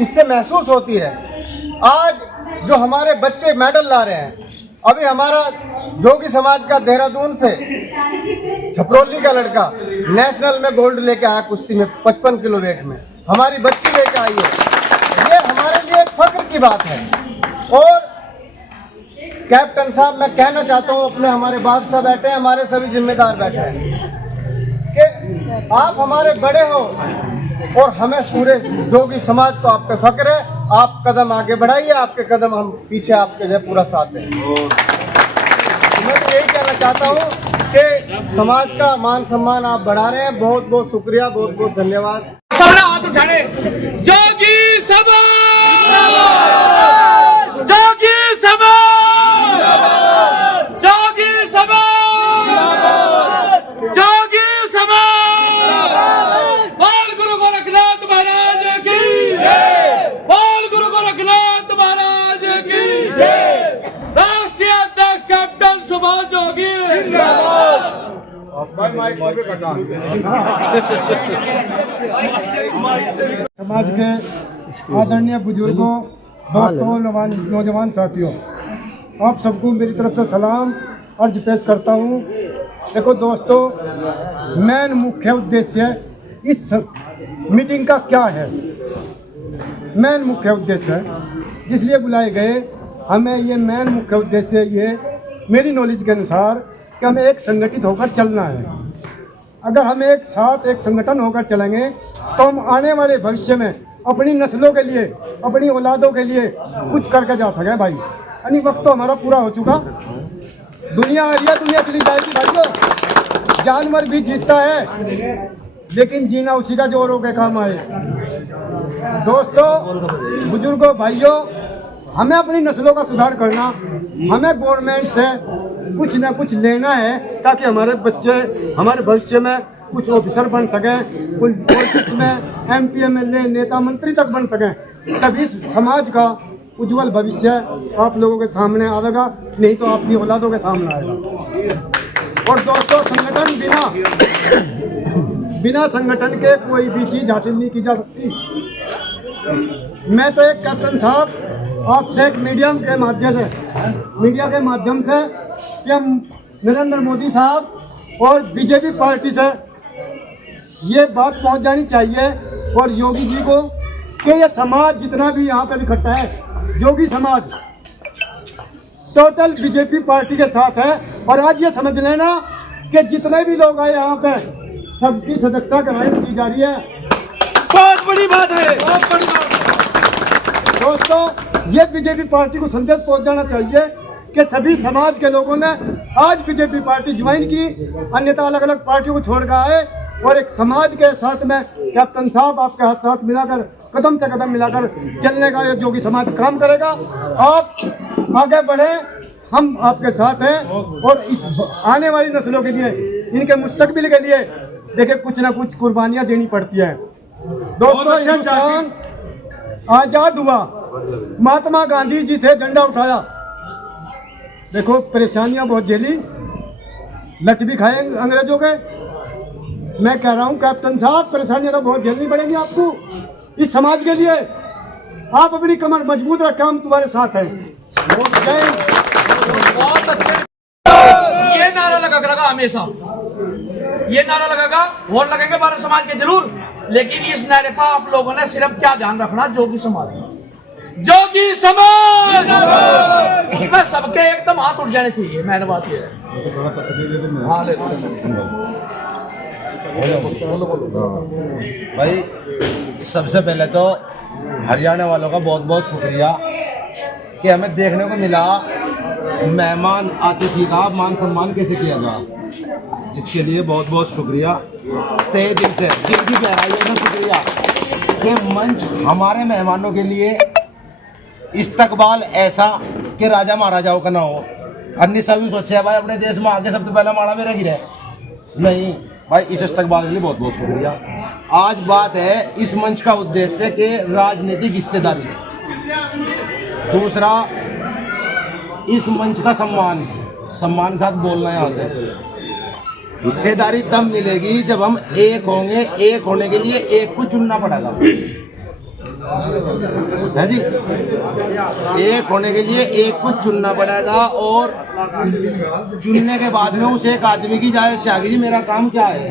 इससे महसूस होती है। आज जो हमारे बच्चे मेडल ला रहे हैं, अभी हमारा जोगी समाज का देहरादून से छपरौली का लड़का नेशनल में गोल्ड लेके आया कुश्ती में 55 किलो वेट में, हमारी बच्ची लेके आई है। ये हमारे लिए एक फख्र की बात है। और कैप्टन साहब मैं कहना चाहता हूँ, अपने हमारे बादशाह बैठे हैं, हमारे सभी जिम्मेदार बैठे हैं कि आप हमारे बड़े हो और हमें पूरे जोगी समाज को आप पे फख्र है। आप कदम आगे बढ़ाइए, आपके कदम हम पीछे आपके जो पूरा साथ दें। मैं तो यही कहना चाहता हूँ कि समाज का मान सम्मान आप बढ़ा रहे हैं। बहुत बहुत शुक्रिया, बहुत बहुत धन्यवाद। सबने हाथ उठाने। जोगी समाज, जोगी समाज, जोगी समाज, जोगी समाज। बोल गुरु गोरखनाथ महाराज की जय, बोल गुरु गोरखनाथ महाराज की जय। राष्ट्रीय अध्यक्ष कैप्टन सुभाष जोगी जिंदाबाद। समाज के आदरणीय बुजुर्गों, दोस्तों, नौजवान साथियों, आप सबको मेरी तरफ से सलाम अर्ज पेश करता हूँ। देखो दोस्तों, मेन मुख्य उद्देश्य इस मीटिंग का क्या है, मेन मुख्य उद्देश्य है जिसलिए बुलाए गए, हमें ये मेन मुख्य उद्देश्य ये मेरी नॉलेज के अनुसार कि हमें एक संगठित होकर चलना है। अगर हम एक साथ एक संगठन होकर चलेंगे तो हम आने वाले भविष्य में अपनी नस्लों के लिए, अपनी औलादों के लिए कुछ करके जा सकें भाई। यानी वक्त तो हमारा पूरा हो चुका, दुनिया आ रही है, दुनिया चली जाएगी भाइयों। जानवर भी जीतता है लेकिन जीना उसी का जोरों के काम आए। दोस्तों, बुजुर्गों, भाइयों, हमें अपनी नस्लों का सुधार करना, हमें गवर्नमेंट से कुछ ना कुछ लेना है ताकि हमारे बच्चे हमारे भविष्य में कुछ ऑफिसर बन सकें, पॉलिटिक्स में MP MLA नेता मंत्री तक बन सकें। तभी समाज का उज्जवल भविष्य आप लोगों के सामने आएगा, नहीं तो आपकी औलादों के सामने आएगा। और दोस्तों, संगठन बिना संगठन के कोई भी चीज हासिल नहीं की जा सकती। मैं तो एक कैप्टन साहब आपसे एक मीडिया के माध्यम से कि हम नरेंद्र मोदी साहब और बीजेपी पार्टी से ये बात पहुंच जानी चाहिए और योगी जी को कि ये समाज जितना भी यहाँ पे इकट्ठा है, योगी समाज टोटल बीजेपी पार्टी के साथ है। और आज ये समझ लेना कि जितने भी लोग आए यहाँ पे सबकी सदस्यता ग्रहण की जा रही है। बहुत बड़ी बात है, बहुत बड़ी बात। दोस्तों, ये बीजेपी पार्टी को संदेश पहुंच जाना चाहिए कि सभी समाज के लोगों ने आज बीजेपी पार्टी ज्वाइन की, अन्यथा अलग अलग पार्टियों को छोड़ कर आए और एक समाज के साथ में कैप्टन साहब आपके साथ मिलाकर कदम से कदम मिलाकर चलने का ये योगी समाज काम करेगा। आप आगे बढ़े, हम आपके साथ हैं। और इस आने वाली नस्लों के लिए, इनके मुस्तकबिल के लिए देखिए कुछ ना कुछ कुर्बानियां देनी पड़ती है। दोस्तों, हिंदुस्तान आजाद हुआ, महात्मा गांधी जी थे, झंडा उठाया, देखो परेशानियां बहुत झेली, लठ भी खाए अंग्रेजों के। मैं कह रहा हूं कैप्टन साहब, परेशानियां तो बहुत झेलनी पड़ेंगी आपको इस समाज के लिए। आप अपनी कमर मजबूत रखें, हम तुम्हारे साथ हैं। बहुत अच्छे। ये नारा लगा हमेशा, ये नारा लगेगा और लगेंगे बारह समाज के जरूर, लेकिन इस नारे पर आप लोगों ने सिर्फ क्या ध्यान रखना, जोगी समाज, जोगी समाज, उसमें सबके एकदम हाथ उठ जाने चाहिए। मेरी बात ये है भाई, सबसे पहले तो हरियाणा वालों का बहुत बहुत शुक्रिया कि हमें देखने को मिला मेहमान आतिथ्य का मान सम्मान कैसे किया जाए। इसके लिए बहुत बहुत शुक्रिया, तहे दिल से, दिल की गहराइयों से शुक्रिया कि मंच हमारे मेहमानों के लिए इस्तकबाल ऐसा कि राजा महाराजाओं का ना हो। अन्य सभी सोचे भाई अपने देश में आके सबसे पहला माड़ा मेरा गिरे, नहीं भाई, इस इस्तकबाल के लिए बहुत बहुत शुक्रिया। आज बात है इस मंच का उद्देश्य कि राजनीतिक हिस्सेदारी, दूसरा इस मंच का सम्मान के साथ बोलना है। यहाँ से हिस्सेदारी तब मिलेगी जब हम एक होंगे, एक होने के लिए एक को चुनना पड़ेगा, है जी। एक होने के लिए एक को चुनना पड़ेगा और चुनने के बाद में उस एक आदमी की जाए चाहिए जी मेरा काम क्या है,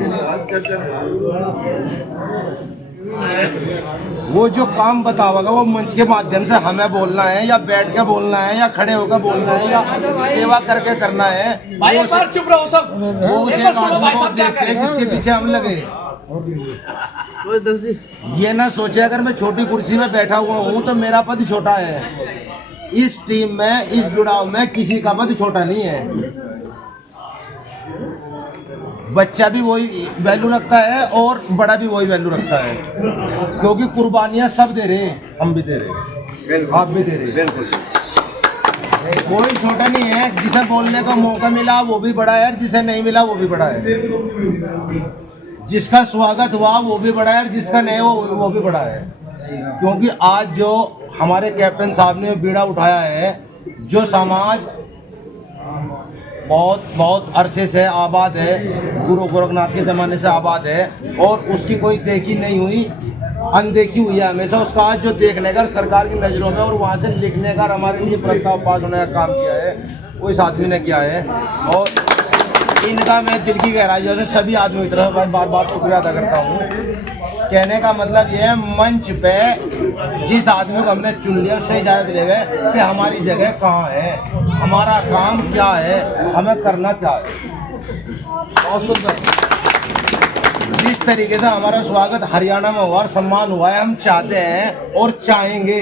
वो जो काम बतावेगा वो मंच के माध्यम से हमें बोलना है, या बैठ के बोलना है, या खड़े होकर बोलना है, या सेवा करके करना है। भाई एक बार चुप रहो सब, वो उस एक आदमी का उद्देश्य है जिसके पीछे हम लगे। ये ना सोचे अगर मैं छोटी कुर्सी में बैठा हुआ हूँ तो मेरा पद छोटा है। इस टीम में, इस जुड़ाव में किसी का पद छोटा नहीं है। बच्चा भी वही वैल्यू रखता है और बड़ा भी वही वैल्यू रखता है, क्योंकि कुर्बानियां सब दे रहे हैं, हम भी दे रहे हैं, आप भी दे रहे हैं। बिल्कुल कोई छोटा नहीं है। जिसे बोलने का मौका मिला वो भी बड़ा है, जिसे नहीं मिला वो भी बड़ा है। जिसका स्वागत हुआ वो भी बड़ा है, जिसका नहीं वो भी बड़ा है। क्योंकि आज जो हमारे कैप्टन साहब ने बीड़ा उठाया है, जो समाज बहुत बहुत अरसे से आबाद है, गुरु गोरखनाथ के ज़माने से आबाद है, और उसकी कोई देखी नहीं हुई, अनदेखी हुई है हमेशा। उसका आज जो देखने का सरकार की नज़रों में और वहाँ से लिखने का हमारे लिए प्रस्ताव पास होने का काम किया है, वो इस आदमी ने किया है। और इनका मैं दिल की गहराइयों से सभी आदमियों की तरफ बार बार शुक्रिया अदा करता हूँ। कहने का मतलब ये है, मंच पे जिस आदमी को हमने चुन लिया उससे इजाज़त ले गए कि हमारी जगह कहाँ है, हमारा काम क्या है, हमें करना क्या है। बहुत सुंदर। जिस तरीके से हमारा स्वागत हरियाणा में हुआ और सम्मान हुआ है, हम चाहते हैं और चाहेंगे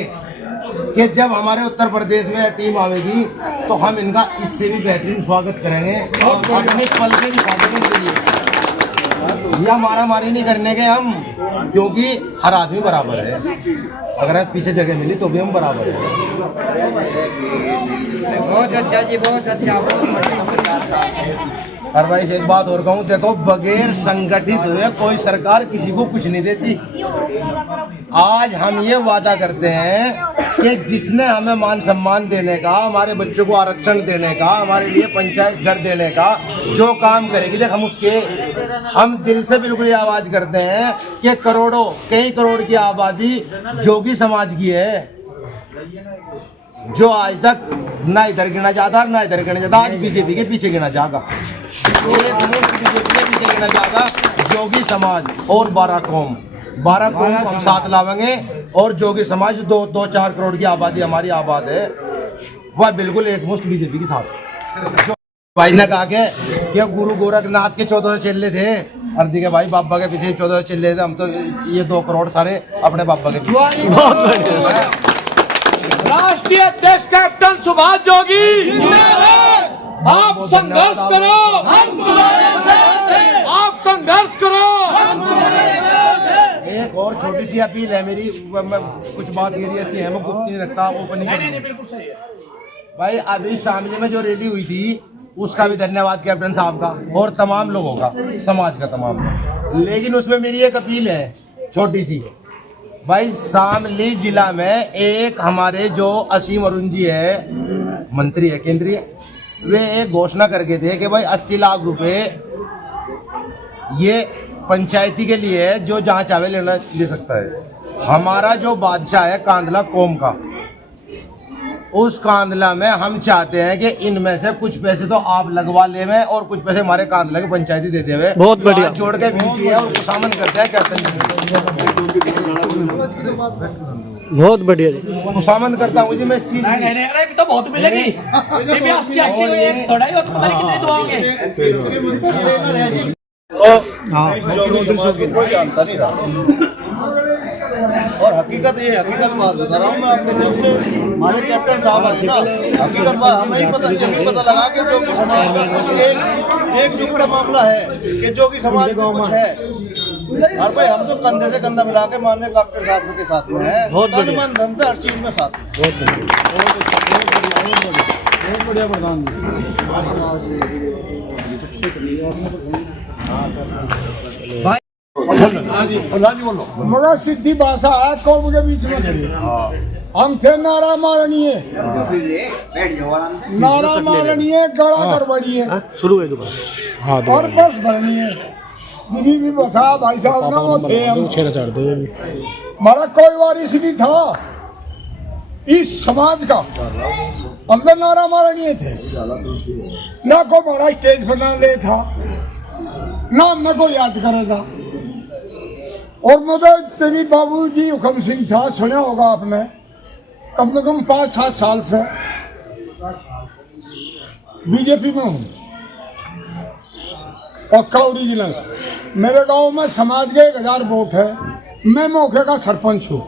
कि जब हमारे उत्तर प्रदेश में टीम आएगी तो हम इनका इससे भी बेहतरीन स्वागत करेंगे। अपने पल के भी स्वागत के लिए या मारामारी नहीं करने के हम, क्योंकि हर आदमी बराबर है। अगर हमें पीछे जगह मिली तो भी हम बराबर हैं। बहुत अच्छा जी, बहुत अच्छा। और भाई एक बात और कहूँ, देखो बगैर संगठित हुए कोई सरकार किसी को कुछ नहीं देती। आज हम ये वादा करते हैं कि जिसने हमें मान सम्मान देने का, हमारे बच्चों को आरक्षण देने का, हमारे लिए पंचायत घर देने का जो काम करेगी, देख हम दिल से बिल्कुल ये आवाज करते हैं कि करोड़ों, कई करोड़ की आबादी जोगी समाज की है, जो आज तक ना इधर गिना जाता ना इधर गिना जाता, आज बीजेपी के पीछे गिना जाएगा, बीजेपी के पीछे गिना जाएगा जोगी समाज और 12 कौम हम साथ लावेंगे। और जोगी समाज 2-4 करोड़ की आबादी हमारी आबाद है, वह बिल्कुल एक मुश्त बीजेपी के साथ। भाई ने कहा कि गुरु गोरखनाथ के 14 चेले थे, अर्दी के भाई बाबा के पीछे 14 चेले थे, हम तो ये 2 करोड़ सारे अपने बाबा के पीछे। राष्ट्रीय अध्यक्ष कैप्टन सुभाष जोगी, आप संघर्ष करो, हम तुम्हारे साथ हैं। आप संघर्ष करो, हम तुम्हारे साथ हैं। एक और छोटी सी अपील है मेरी, मैं कुछ बात मेरी ऐसी है, मैं गुप्त नहीं रखता, ओपनिंग बिल्कुल सही है भाई। अभी शामली में जो रैली हुई थी उसका भी धन्यवाद कैप्टन साहब का और तमाम लोगों का, समाज का तमाम। लेकिन उसमें मेरी एक अपील है छोटी सी भाई, शामली जिला में एक हमारे जो असीम अरुण जी है, मंत्री है केंद्रीय, वे एक घोषणा करके थे कि भाई 80 लाख रुपए ये पंचायती के लिए है, जो जहाँ चाहे लेना ले सकता है। हमारा जो बादशाह है कांदला कौम का, उस कांदला में हम चाहते हैं कि इनमें से कुछ पैसे तो आप लगवा ले में और कुछ पैसे हमारे कांदला के पंचायती देते हुए। बहुत बढ़िया जोड़ के विनती है और खुशामन करते हैं कैप्टन जी, बहुत बढ़िया खुशामन करता हूँ जी मैं इस चीज की। तो बहुत मिलेगी, 80 थोड़ा ही पता नहीं कितने दुआओगे। कोई जानता नहीं रहा और हकीकत ये हकीकत बात बता रहा हूँ मैं आपके, जब से हमारे कैप्टन साहब आए ना, हकीकत बात हमें ही पता लगा कि जोगी समाज का कुछ एक जुगड़ा मामला है कि जोगी समाज में कुछ है। और भाई हम तो कंधे से कंधा मिला के माननीय कैप्टन साहब के साथ में है, तन मन धन से हर चीज में साथ। बहुत बढ़िया प्रधान मगर सीधी भाषा है कौम के बीच में खड़ी। हम थे नारा मारनीय, नारा मारनीय, गला गड़बड़िए शुरू है दोबारा और बस भरनी है। दीदी भी बता भाई साहब ना वो थे हम, हमारा कोई वारिस नहीं था इस समाज का, हमने नारा मारनीय थे ना, कोई बड़ा स्टेज पर ना ले था ना हमने को याद करे था। और मुझे तेरी बाबूजी हुक्म सिंह था, सुना होगा आपने, कम से कम 5-7 साल से बीजेपी में हूँ, पक्का ओरिजिनल। मेरे गांव में समाज के 1000 वोट है, मैं मौके का सरपंच हूँ।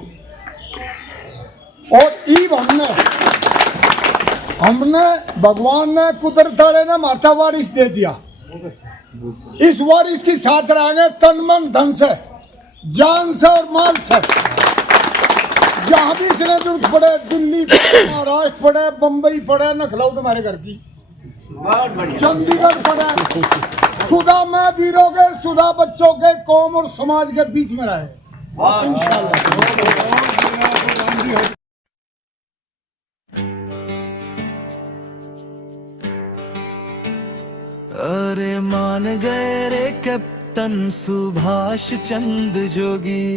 और ईब हमने भगवान ने कुदरत ने मारता वारिस दे दिया, इस वारिस के साथ रहेंगे तन मन धन से, जान से और माल से। जहाँ भी इसने जरूरत पड़े, दिल्ली पड़े, महाराष्ट्र पड़े, बम्बई पड़े, नखलऊ तुम्हारे घर की, चंडीगढ़ पड़े, सुधा में वीरों के, सुधा बच्चों के, कौम और समाज के बीच में रहे इंशाल्लाह। अरे मान गए रे कैप्टन सुभाष चंद्र जोगी,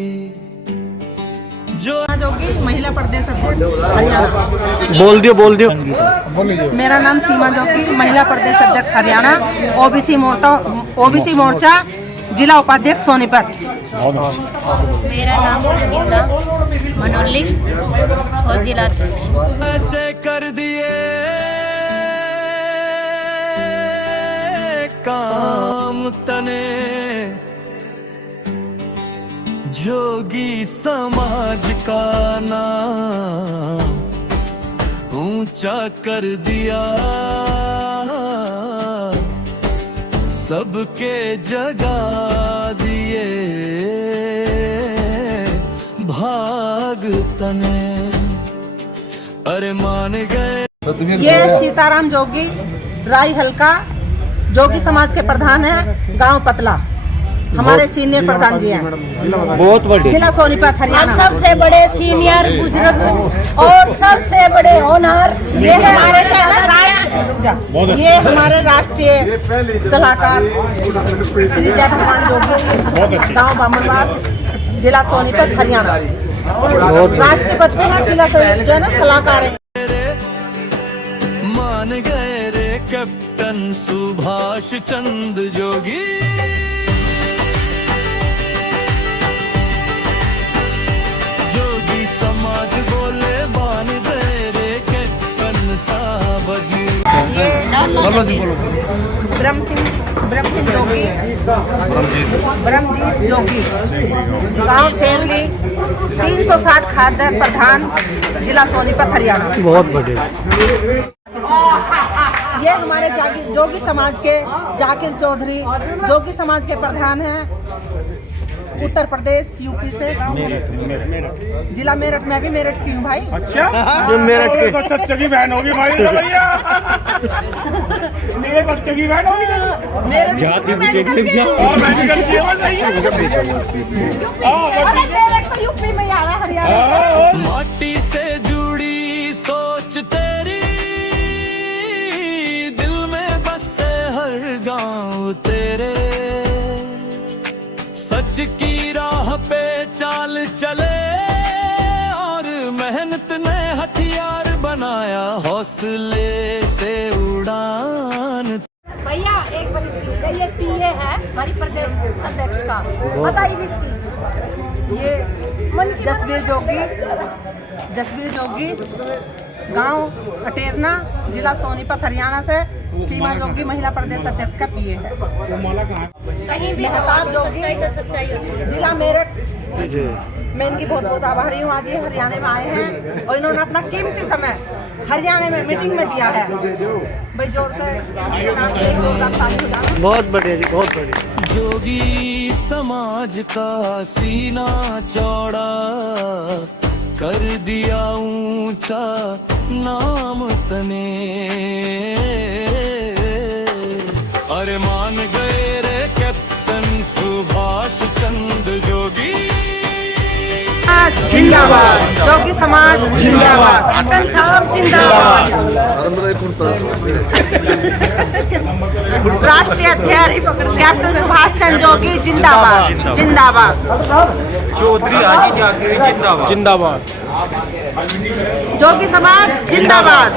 जो जोगी महिला प्रदेश अध्यक्ष हरियाणा। बोल दियो। मेरा नाम सीमा जोगी, महिला प्रदेश अध्यक्ष हरियाणा, ओबीसी मोर्चा जिला उपाध्यक्ष सोनीपत। मेरा नाम संगीता मनोली और जिला अध्यक्ष। ऐसे कर दिए काम तने, जोगी समाज का नाम ऊंचा कर दिया, सबके जगा दिए भाग तने। अरे मान गए। ये सीताराम जोगी राय हल्का जोगी समाज के प्रधान है, गांव पतला। हमारे सीनियर प्रधान जी हैं, बहुत बड़ी जिला सोनीपत हरियाणा। सबसे बड़े सीनियर बुजुर्ग और सबसे बड़े होनहार ये हमारे ये हमारे राष्ट्रीय सलाहकार श्री जय हनुमान जोगी, गांव बामनवास, जिला सोनीपत हरियाणा। राष्ट्रपति में है, जिला जो है ना सलाहकार है। मान गए रे कैप्टन सुभाष चंद्र जोगी, जोगी समाज बोले मान गए रे कैप्टन साहब। ब्रह्मसिंह जोगी, ब्रह्मजीत जोगी, गांव सेवली, 360 खाद्य प्रधान, जिला सोनीपत हरियाणा। बहुत बड़े। ये हमारे जोगी समाज के जाकिर चौधरी जोगी समाज के प्रधान हैं, उत्तर प्रदेश यूपी से, जिला मेरठ। मैं भी मेरठ की हूँ भाई। अच्छा, मेरठ के सच्चे की बहन होगी भाई भैया। मेरे बच्चे की बहन होगी। मेरठ तो यूपी में आया, हरियाणा। माटी से जुड़ी सोच तेरी, दिल में बसे हर गांव तेरे, सच की राह पे चाल चले और मेहनत ने हथियार बनाया हौसले से उड़ान। भैया एक बार इसकी ये पीए है हमारी प्रदेश अध्यक्ष का, बताइए भी इसकी। ये जसबीर जोगी, गांव अटेरना, जिला सोनीपत हरियाणा से, सीमा जोगी महिला प्रदेश अध्यक्ष का पीए है। कहीं भी मेहताब जोगी, सच्चाई होती है। जिला मेरठ। मैं इनकी बहुत बहुत आभारी हूँ। आज ये हरियाणा में आए हैं और इन्होंने अपना कीमती समय हरियाणा में मीटिंग में दिया है। भाई जोर से बहुत बढ़िया जी, बहुत बढ़िया। जोगी समाज का सीना चौड़ा कर दिया ऊंचा नाम तने, अरे मान गए रे कैप्टन सुभाष चंद्र जोगी। जिंदाबाद जोगी समाज, जिंदाबाद कैप्टन साहब जिंदाबाद। राष्ट्रीय अध्यक्ष कैप्टन सुभाष चंद्र जोगी जिंदाबाद, जिंदाबाद। चौधरी हाजी जाकिर जिंदाबाद, जिंदाबाद। जोगी समाज जिंदाबाद।